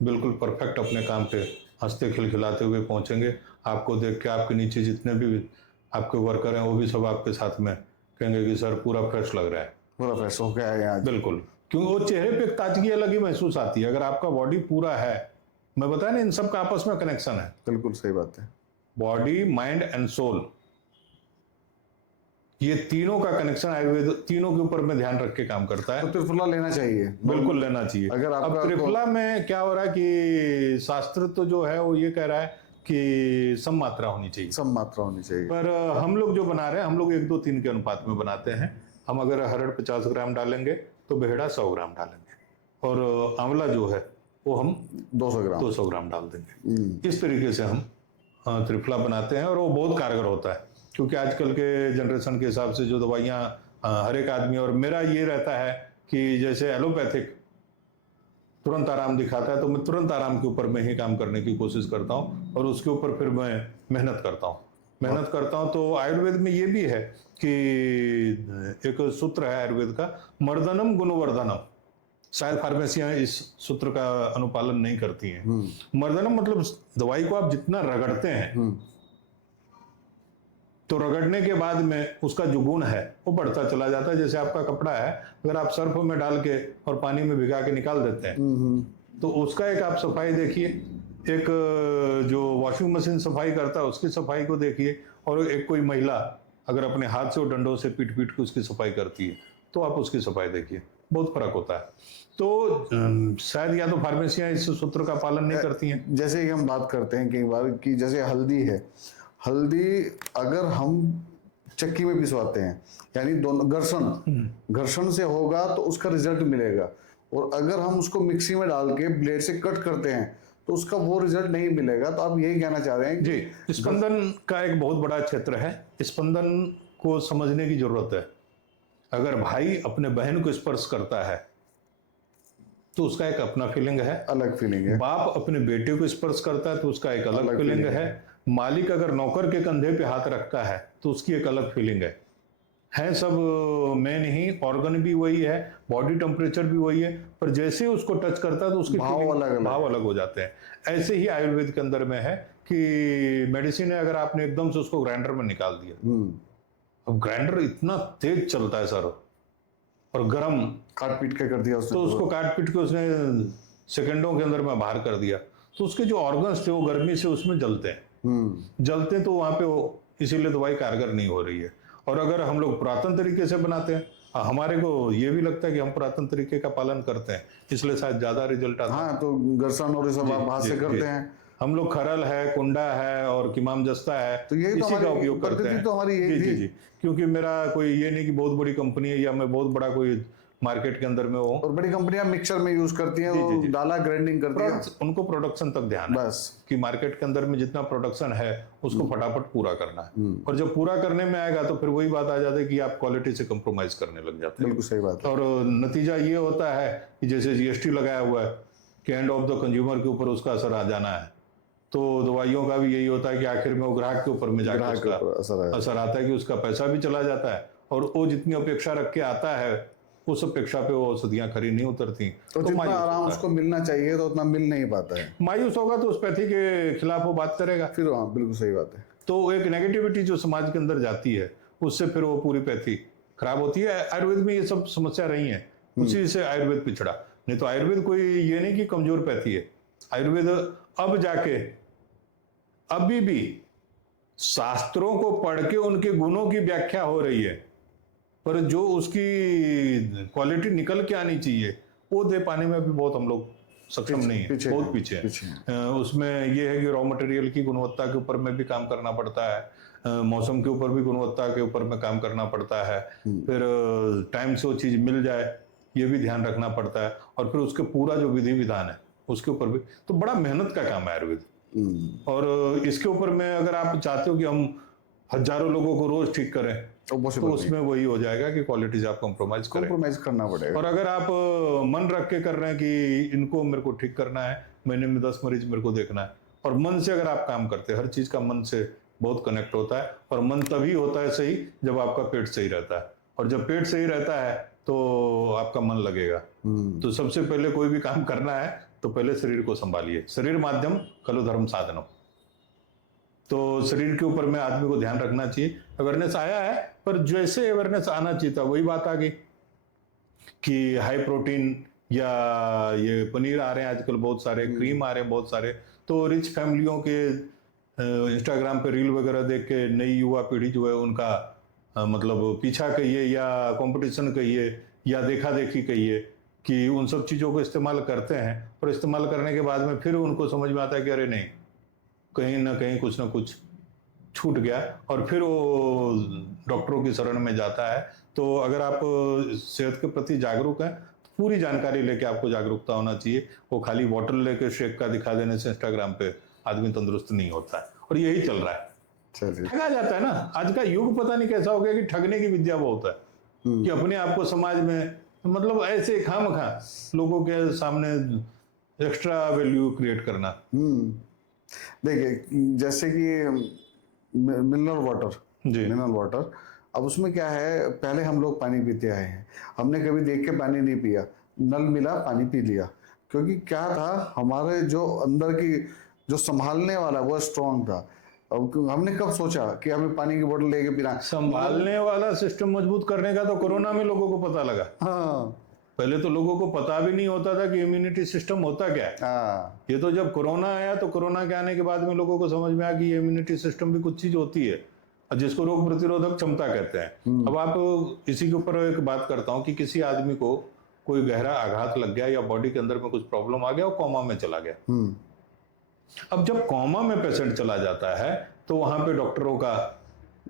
बिल्कुल परफेक्ट अपने काम पे हंसते खिलखिलाते हुए पहुंचेंगे। आपको देख के आपके नीचे जितने भी आपके वर्कर हैं वो भी सब आपके साथ में कहेंगे कि सर पूरा फ्रेश लग रहा है, पूरा फ्रेश हो गया है आज। बिल्कुल, क्योंकि वो चेहरे पे एक ताजगी अलग ही महसूस आती है। अगर आपका बॉडी पूरा है, मैं बताया ना, इन सब का आपस में कनेक्शन है। बिल्कुल सही बात है। बॉडी, माइंड एंड सोल, ये तीनों का कनेक्शन आयुर्वेद तीनों के ऊपर में ध्यान रख के काम करता है। तो त्रिफला लेना चाहिए, बिल्कुल लेना चाहिए। अगर अब त्रिफला में क्या हो रहा है कि शास्त्र तो जो है वो ये कह रहा है कि सम मात्रा होनी चाहिए, सम मात्रा होनी चाहिए, पर हम लोग जो बना रहे हैं हम लोग 1, 2, 3 के अनुपात में बनाते हैं। हम अगर हरड़ 50 ग्राम डालेंगे तो बेहड़ा 100 ग्राम डालेंगे, और आंवला जो है वो हम 200 ग्राम डाल देंगे। इस तरीके से हम त्रिफला बनाते हैं, और वो बहुत कारगर होता है। क्योंकि आजकल के जनरेशन के हिसाब से जो दवाइयाँ हर एक आदमी, और मेरा ये रहता है कि जैसे एलोपैथिक तुरंत आराम दिखाता है तो मैं तुरंत आराम के ऊपर में ही काम करने की कोशिश करता हूँ, और उसके ऊपर फिर मैं मेहनत करता हूँ। तो आयुर्वेद में ये भी है कि एक सूत्र है आयुर्वेद का, मर्दनम गुणवर्धनम। शायद फार्मेसियां इस सूत्र का अनुपालन नहीं करती हैं। मर्दनम मतलब दवाई को आप जितना रगड़ते हैं तो रगड़ने के बाद में उसका जो गुण है वो बढ़ता चला जाता है। जैसे आपका कपड़ा है, अगर आप सर्फ में डाल के और पानी में भिगा के निकाल देते हैं तो उसका एक आप सफाई देखिए, एक जो वॉशिंग मशीन सफाई करता है उसकी सफाई को देखिए, और एक कोई महिला अगर अपने हाथ से और डंडों से पीट पीट के उसकी सफाई करती है तो आप उसकी सफाई देखिए, बहुत फर्क होता है। तो शायद या तो फार्मेसियां इस सूत्र का पालन नहीं करती हैं। जैसे कि हम बात करते हैं कई बार कि जैसे हल्दी है, हल्दी अगर हम चक्की में पिसवाते हैं, यानी दोनों घर्षण से होगा तो उसका रिजल्ट मिलेगा, और अगर हम उसको मिक्सी में डाल के ब्लेड से कट करते हैं तो उसका वो रिजल्ट नहीं मिलेगा। तो आप यही कहना चाह रहे हैं जी, स्पंदन का एक बहुत बड़ा क्षेत्र है, स्पंदन को समझने की जरूरत है। अगर भाई अपने बहन को स्पर्श करता है तो उसका एक अपना फीलिंग है। अलग फीलिंग है। बाप अपने बेटे को स्पर्श करता है तो उसका एक अलग फीलिंग है। मालिक अगर नौकर के कंधे पे हाथ रखता है तो उसकी एक अलग फीलिंग है सब मैं नहीं, ऑर्गन भी वही है, बॉडी टेम्परेचर भी वही है, पर जैसे उसको टच करता है तो उसके भाव अलग हो जाते हैं। ऐसे ही आयुर्वेद के अंदर में है कि मेडिसिन है, अगर आपने एकदम से उसको ग्राइंडर में निकाल दिया, अब ग्राइंडर इतना तेज चलता है सर, और गर्म, काट पीट के कर दिया उसने, तो उसको काट पीट के उसने सेकंडों के अंदर में बाहर कर दिया, तो उसके जो ऑर्गन्स थे वो गर्मी से उसमें जलते हैं। जलते तो वहां पे वो, इसीलिए दवाई कारगर नहीं हो रही है। और अगर हम लोग पुरातन तरीके से बनाते हैं, हमारे को ये भी लगता है कि हम पुरातन तरीके का पालन करते हैं, इसलिए शायद ज्यादा रिजल्ट आता है। हाँ, तो गरसन और सब आप हाथ से करते हैं। हम लोग खरल है, कुंडा है और किमाम जस्ता है, तो यही इसी का उपयोग करते हैं। तो हमारी यही जी, क्योंकि मेरा कोई ये नहीं कि बहुत बड़ी कंपनी है या मैं बहुत बड़ा कोई मार्केट के अंदर में हूँ। और बड़ी कंपनियां मिक्सर में यूज करती हैं, वो डाला ग्राइंडिंग करती है, उनको प्रोडक्शन तक ध्यान है बस कि मार्केट के अंदर में जितना प्रोडक्शन है उसको फटाफट पूरा करना है। और जब पूरा करने में आएगा तो फिर वही बात आ जाती है कि आप क्वालिटी से कंप्रोमाइज करने लग जाते हैं। बिल्कुल सही बात है। और नतीजा ये होता है कि जैसे जीएसटी लगाया हुआ है कि एंड ऑफ द कंज्यूमर के ऊपर उसका असर आ जाना है, तो दवाइयों का भी यही होता है कि आखिर में वो ग्राहक के ऊपर में जाकर उसका असर आता है कि उसका पैसा भी चला जाता है, और वो जितनी अपेक्षा रख के आता है उस अपेक्षा पे वो औषधियां खरी नहीं उतरती, तो जितना आराम उसको मिलना चाहिए तो उतना मिल नहीं पाता है। मायूस होगा तो उस पैथी के खिलाफ वो बात करेगा फिर। हाँ, बिल्कुल सही बात है। तो एक नेगेटिविटी जो समाज के अंदर जाती है उससे फिर वो पूरी पैथी खराब होती है। आयुर्वेद में ये सब समस्या रही है, उसी से आयुर्वेद पिछड़ा। नहीं तो आयुर्वेद कोई ये नहीं कि कमजोर पैथी है। आयुर्वेद अब जाके अभी भी शास्त्रों को पढ़ के उनके गुणों की व्याख्या हो रही है, पर जो उसकी क्वालिटी निकल के आनी चाहिए वो दे पाने में भी बहुत हम लोग सक्षम नहीं है, बहुत पीछे है। उसमें ये है कि रॉ मटेरियल की गुणवत्ता के ऊपर में भी काम करना पड़ता है, मौसम के ऊपर भी गुणवत्ता के ऊपर में काम करना पड़ता है, फिर टाइम से वो चीज मिल जाए ये भी ध्यान रखना पड़ता है, और फिर उसके पूरा जो विधि विधान है उसके ऊपर भी तो बड़ा मेहनत का काम है आयुर्वेद। और इसके ऊपर में अगर आप चाहते हो कि हम हजारों लोगों को रोज ठीक करें तो उसमें वही हो जाएगा कि क्वालिटी से आप कंप्रोमाइज करना पड़ेगा। और अगर आप मन रख के कर रहे हैं कि इनको मेरे को ठीक करना है, महीने में 10 मरीज मेरे को देखना है, और मन से अगर आप काम करते हैं, हर चीज का मन से बहुत कनेक्ट होता है, और मन तभी होता है सही जब आपका पेट सही रहता है, और जब पेट सही रहता है तो आपका मन लगेगा। तो सबसे पहले कोई भी काम करना है तो पहले शरीर को संभालिए। शरीर माध्यम खलु धर्म साधनम, तो शरीर के ऊपर में आदमी को ध्यान रखना चाहिए। अवेयरनेस आया है, पर जैसे अवेयरनेस आना चाहिए था वही बात आ गई कि हाई प्रोटीन या ये पनीर आ रहे हैं आजकल, बहुत सारे क्रीम आ रहे हैं बहुत सारे, तो रिच फैमिलियों के इंस्टाग्राम पे रील वगैरह देख के नई युवा पीढ़ी जो है उनका मतलब पीछा कहिए या कंपटीशन कहिए या देखा देखी कहिए कि उन सब चीज़ों को इस्तेमाल करते हैं, और इस्तेमाल करने के बाद में फिर उनको समझ में आता है कि अरे नहीं, कहीं ना कहीं कुछ ना कुछ छूट गया, और फिर वो डॉक्टरों की शरण में जाता है। तो अगर आप सेहत के प्रति जागरूक हैं तो पूरी जानकारी लेके आपको जागरूकता होना चाहिए। वो खाली बॉटल लेके शेक का दिखा देने से इंस्टाग्राम पे आदमी तंदुरुस्त नहीं होता है, और यही चल रहा है। ठगा जाता है ना, आज का युग पता नहीं कैसा हो गया कि ठगने की विद्या बहुत है, कि अपने आप को समाज में मतलब ऐसे खामखा लोगों के सामने एक्स्ट्रा वैल्यू क्रिएट करना। देखिए जैसे कि मिनरल वाटर, अब उसमें क्या है, पहले हम लोग पानी पीते आए हैं, हमने कभी देख के पानी नहीं पिया, नल मिला पानी पी लिया, क्योंकि क्या था, हमारे जो अंदर की जो संभालने वाला वो स्ट्रांग था। अब हमने कब सोचा कि हमें पानी की बोतल लेके पीना। संभालने वाला सिस्टम मजबूत करने का तो कोरोना में लोगों को पता लगा। हाँ, पहले तो लोगों को पता भी नहीं होता था कि इम्यूनिटी सिस्टम होता क्या है। हाँ, ये तो जब कोरोना आया तो कोरोना के आने के बाद में लोगों को समझ में आया कि इम्यूनिटी सिस्टम भी कुछ चीज होती है, जिसको रोग प्रतिरोधक क्षमता कहते हैं। अब आप इसी के ऊपर एक बात करता हूँ कि किसी आदमी को कोई गहरा आघात लग गया या बॉडी के अंदर में कुछ प्रॉब्लम आ गया, वो कोमा में चला गया। अब जब कोमा में पेशेंट चला जाता है तो वहां पे डॉक्टरों का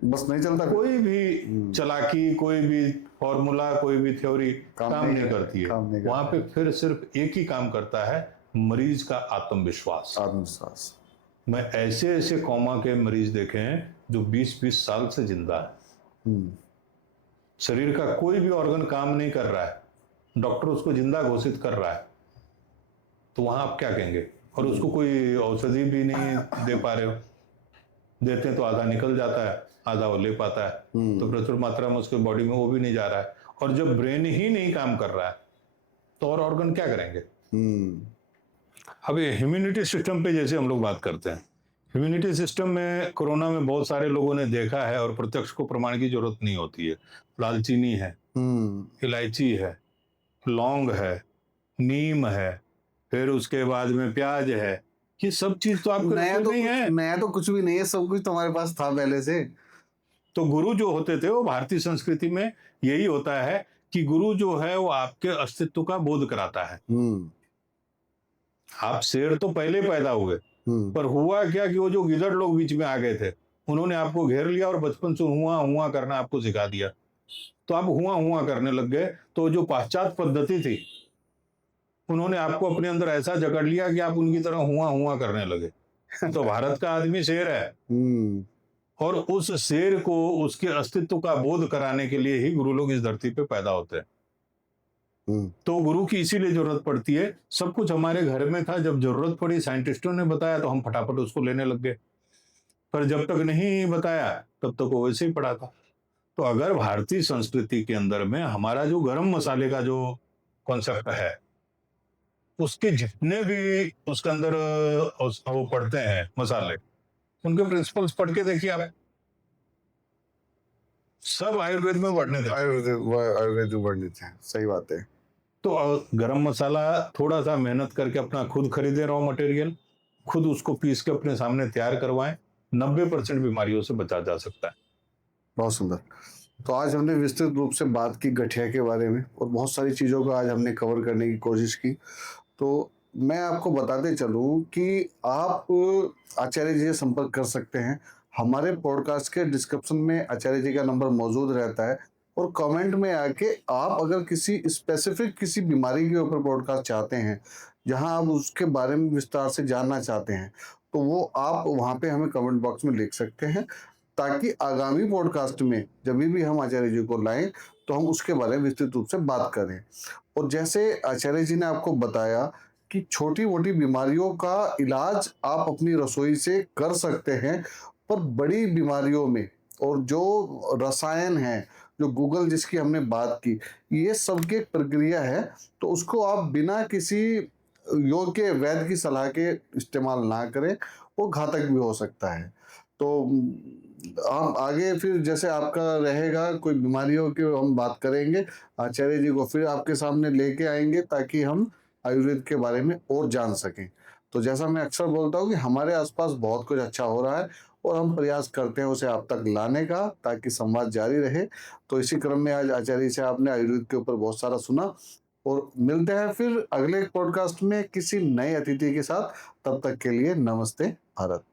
बस नहीं चलता, कोई भी चालाकी, कोई भी फॉर्मूला, कोई भी थ्योरी काम नहीं करती है। वहां पे फिर सिर्फ एक ही काम करता है, मरीज का आत्मविश्वास। मैं ऐसे ऐसे कोमा के मरीज देखे हैं जो 20-20 साल से जिंदा है, शरीर का कोई भी ऑर्गन काम नहीं कर रहा है, डॉक्टर उसको जिंदा घोषित कर रहा है, तो वहां आप क्या कहेंगे? और उसको कोई औषधि भी नहीं दे पा रहे हो, देते हैं तो आधा निकल जाता है, आधा वो ले पाता है, तो प्रचुर मात्रा में उसके बॉडी में वो भी नहीं जा रहा है। और जब ब्रेन ही नहीं काम कर रहा है तो और ऑर्गन क्या करेंगे? अब ये इम्यूनिटी सिस्टम पे जैसे हम लोग बात करते हैं, इम्यूनिटी सिस्टम में कोरोना में बहुत सारे लोगों ने देखा है, और प्रत्यक्ष को प्रमाण की जरूरत नहीं होती है। दालचीनी है, इलायची है, लौंग है, नीम है, फिर उसके बाद में प्याज है। ये सब चीज तो आपके नया रसोई तो में ही है। नया तो कुछ भी नहीं है, सब कुछ तुम्हारे पास था पहले से। तो गुरु जो होते थे, वो भारतीय संस्कृति में यही होता है कि गुरु जो है वो आपके अस्तित्व का बोध कराता है। आप शेर तो पहले पैदा हुए, पर हुआ क्या कि वो जो गिदड़ लोग बीच में आ गए थे, उन्होंने आपको घेर लिया और बचपन से हुआ हुआ करना आपको सिखा दिया, तो आप हुआ हुआ करने लग गए। तो जो पाश्चात्य पद्धति थी, उन्होंने आपको अपने अंदर ऐसा जकड़ लिया कि आप उनकी तरह हुआ हुआ करने लगे। तो भारत का आदमी शेर है, और उस शेर को उसके अस्तित्व का बोध कराने के लिए ही गुरु लोग इस धरती पे पैदा होते हैं। तो गुरु की इसीलिए जरूरत पड़ती है। सब कुछ हमारे घर में था, जब जरूरत पड़ी साइंटिस्टों ने बताया तो हम फटाफट उसको लेने लग गए, पर जब तक नहीं बताया तब तक वो वैसे ही पड़ा था। तो अगर भारतीय संस्कृति के अंदर में हमारा जो गरम मसाले का जो कॉन्सेप्ट है, उसके जितने भी उसके अंदर वो पड़ते हैं मसाले, उनके प्रिंसिपल्स पढ़ के देखिए आप, सब आयुर्वेद में वर्णित है। आयुर्वेद वर्णित है, सही बात है। तो गरम मसाला थोड़ा सा मेहनत करके अपना खुद खरीदे, रॉ मटेरियल खुद उसको पीस के अपने सामने तैयार करवाएं, 90% बीमारियों से बचा जा सकता है। बहुत सुंदर। तो आज हमने विस्तृत रूप से बात की गठिया के बारे में, और बहुत सारी चीज़ों को आज हमने कवर करने की कोशिश की। तो मैं आपको बताते चलूँ कि आप आचार्य जी से संपर्क कर सकते हैं। हमारे पॉडकास्ट के डिस्क्रिप्शन में आचार्य जी का नंबर मौजूद रहता है, और कमेंट में आके आप अगर किसी स्पेसिफिक किसी बीमारी के ऊपर पॉडकास्ट चाहते हैं, जहां आप उसके बारे में विस्तार से जानना चाहते हैं, तो वो आप वहां पे हमें कमेंट बॉक्स में लिख सकते हैं, ताकि आगामी पॉडकास्ट में जब भी हम आचार्य जी को लाएं तो हम उसके बारे में विस्तृत रूप से बात करें। और जैसे आचार्य जी ने आपको बताया कि छोटी मोटी बीमारियों का इलाज आप अपनी रसोई से कर सकते हैं, पर बड़ी बीमारियों में और जो रसायन है, जो गूगल जिसकी हमने बात की, ये सबकी एक प्रक्रिया है, तो उसको आप बिना किसी योग्य वैद्य की सलाह के इस्तेमाल ना करें, वो घातक भी हो सकता है। तो हम आगे फिर जैसे आपका रहेगा कोई बीमारियों की हम बात करेंगे, आचार्य जी को फिर आपके सामने लेके आएंगे, ताकि हम आयुर्वेद के बारे में और जान सकें। तो जैसा मैं अक्सर बोलता हूँ कि हमारे आसपास बहुत कुछ अच्छा हो रहा है, और हम प्रयास करते हैं उसे आप तक लाने का, ताकि संवाद जारी रहे। तो इसी क्रम में आज आचार्य से आपने आयुर्वेद के ऊपर बहुत सारा सुना, और मिलते हैं फिर अगले पॉडकास्ट में किसी नए अतिथि के साथ। तब तक के लिए नमस्ते भारत।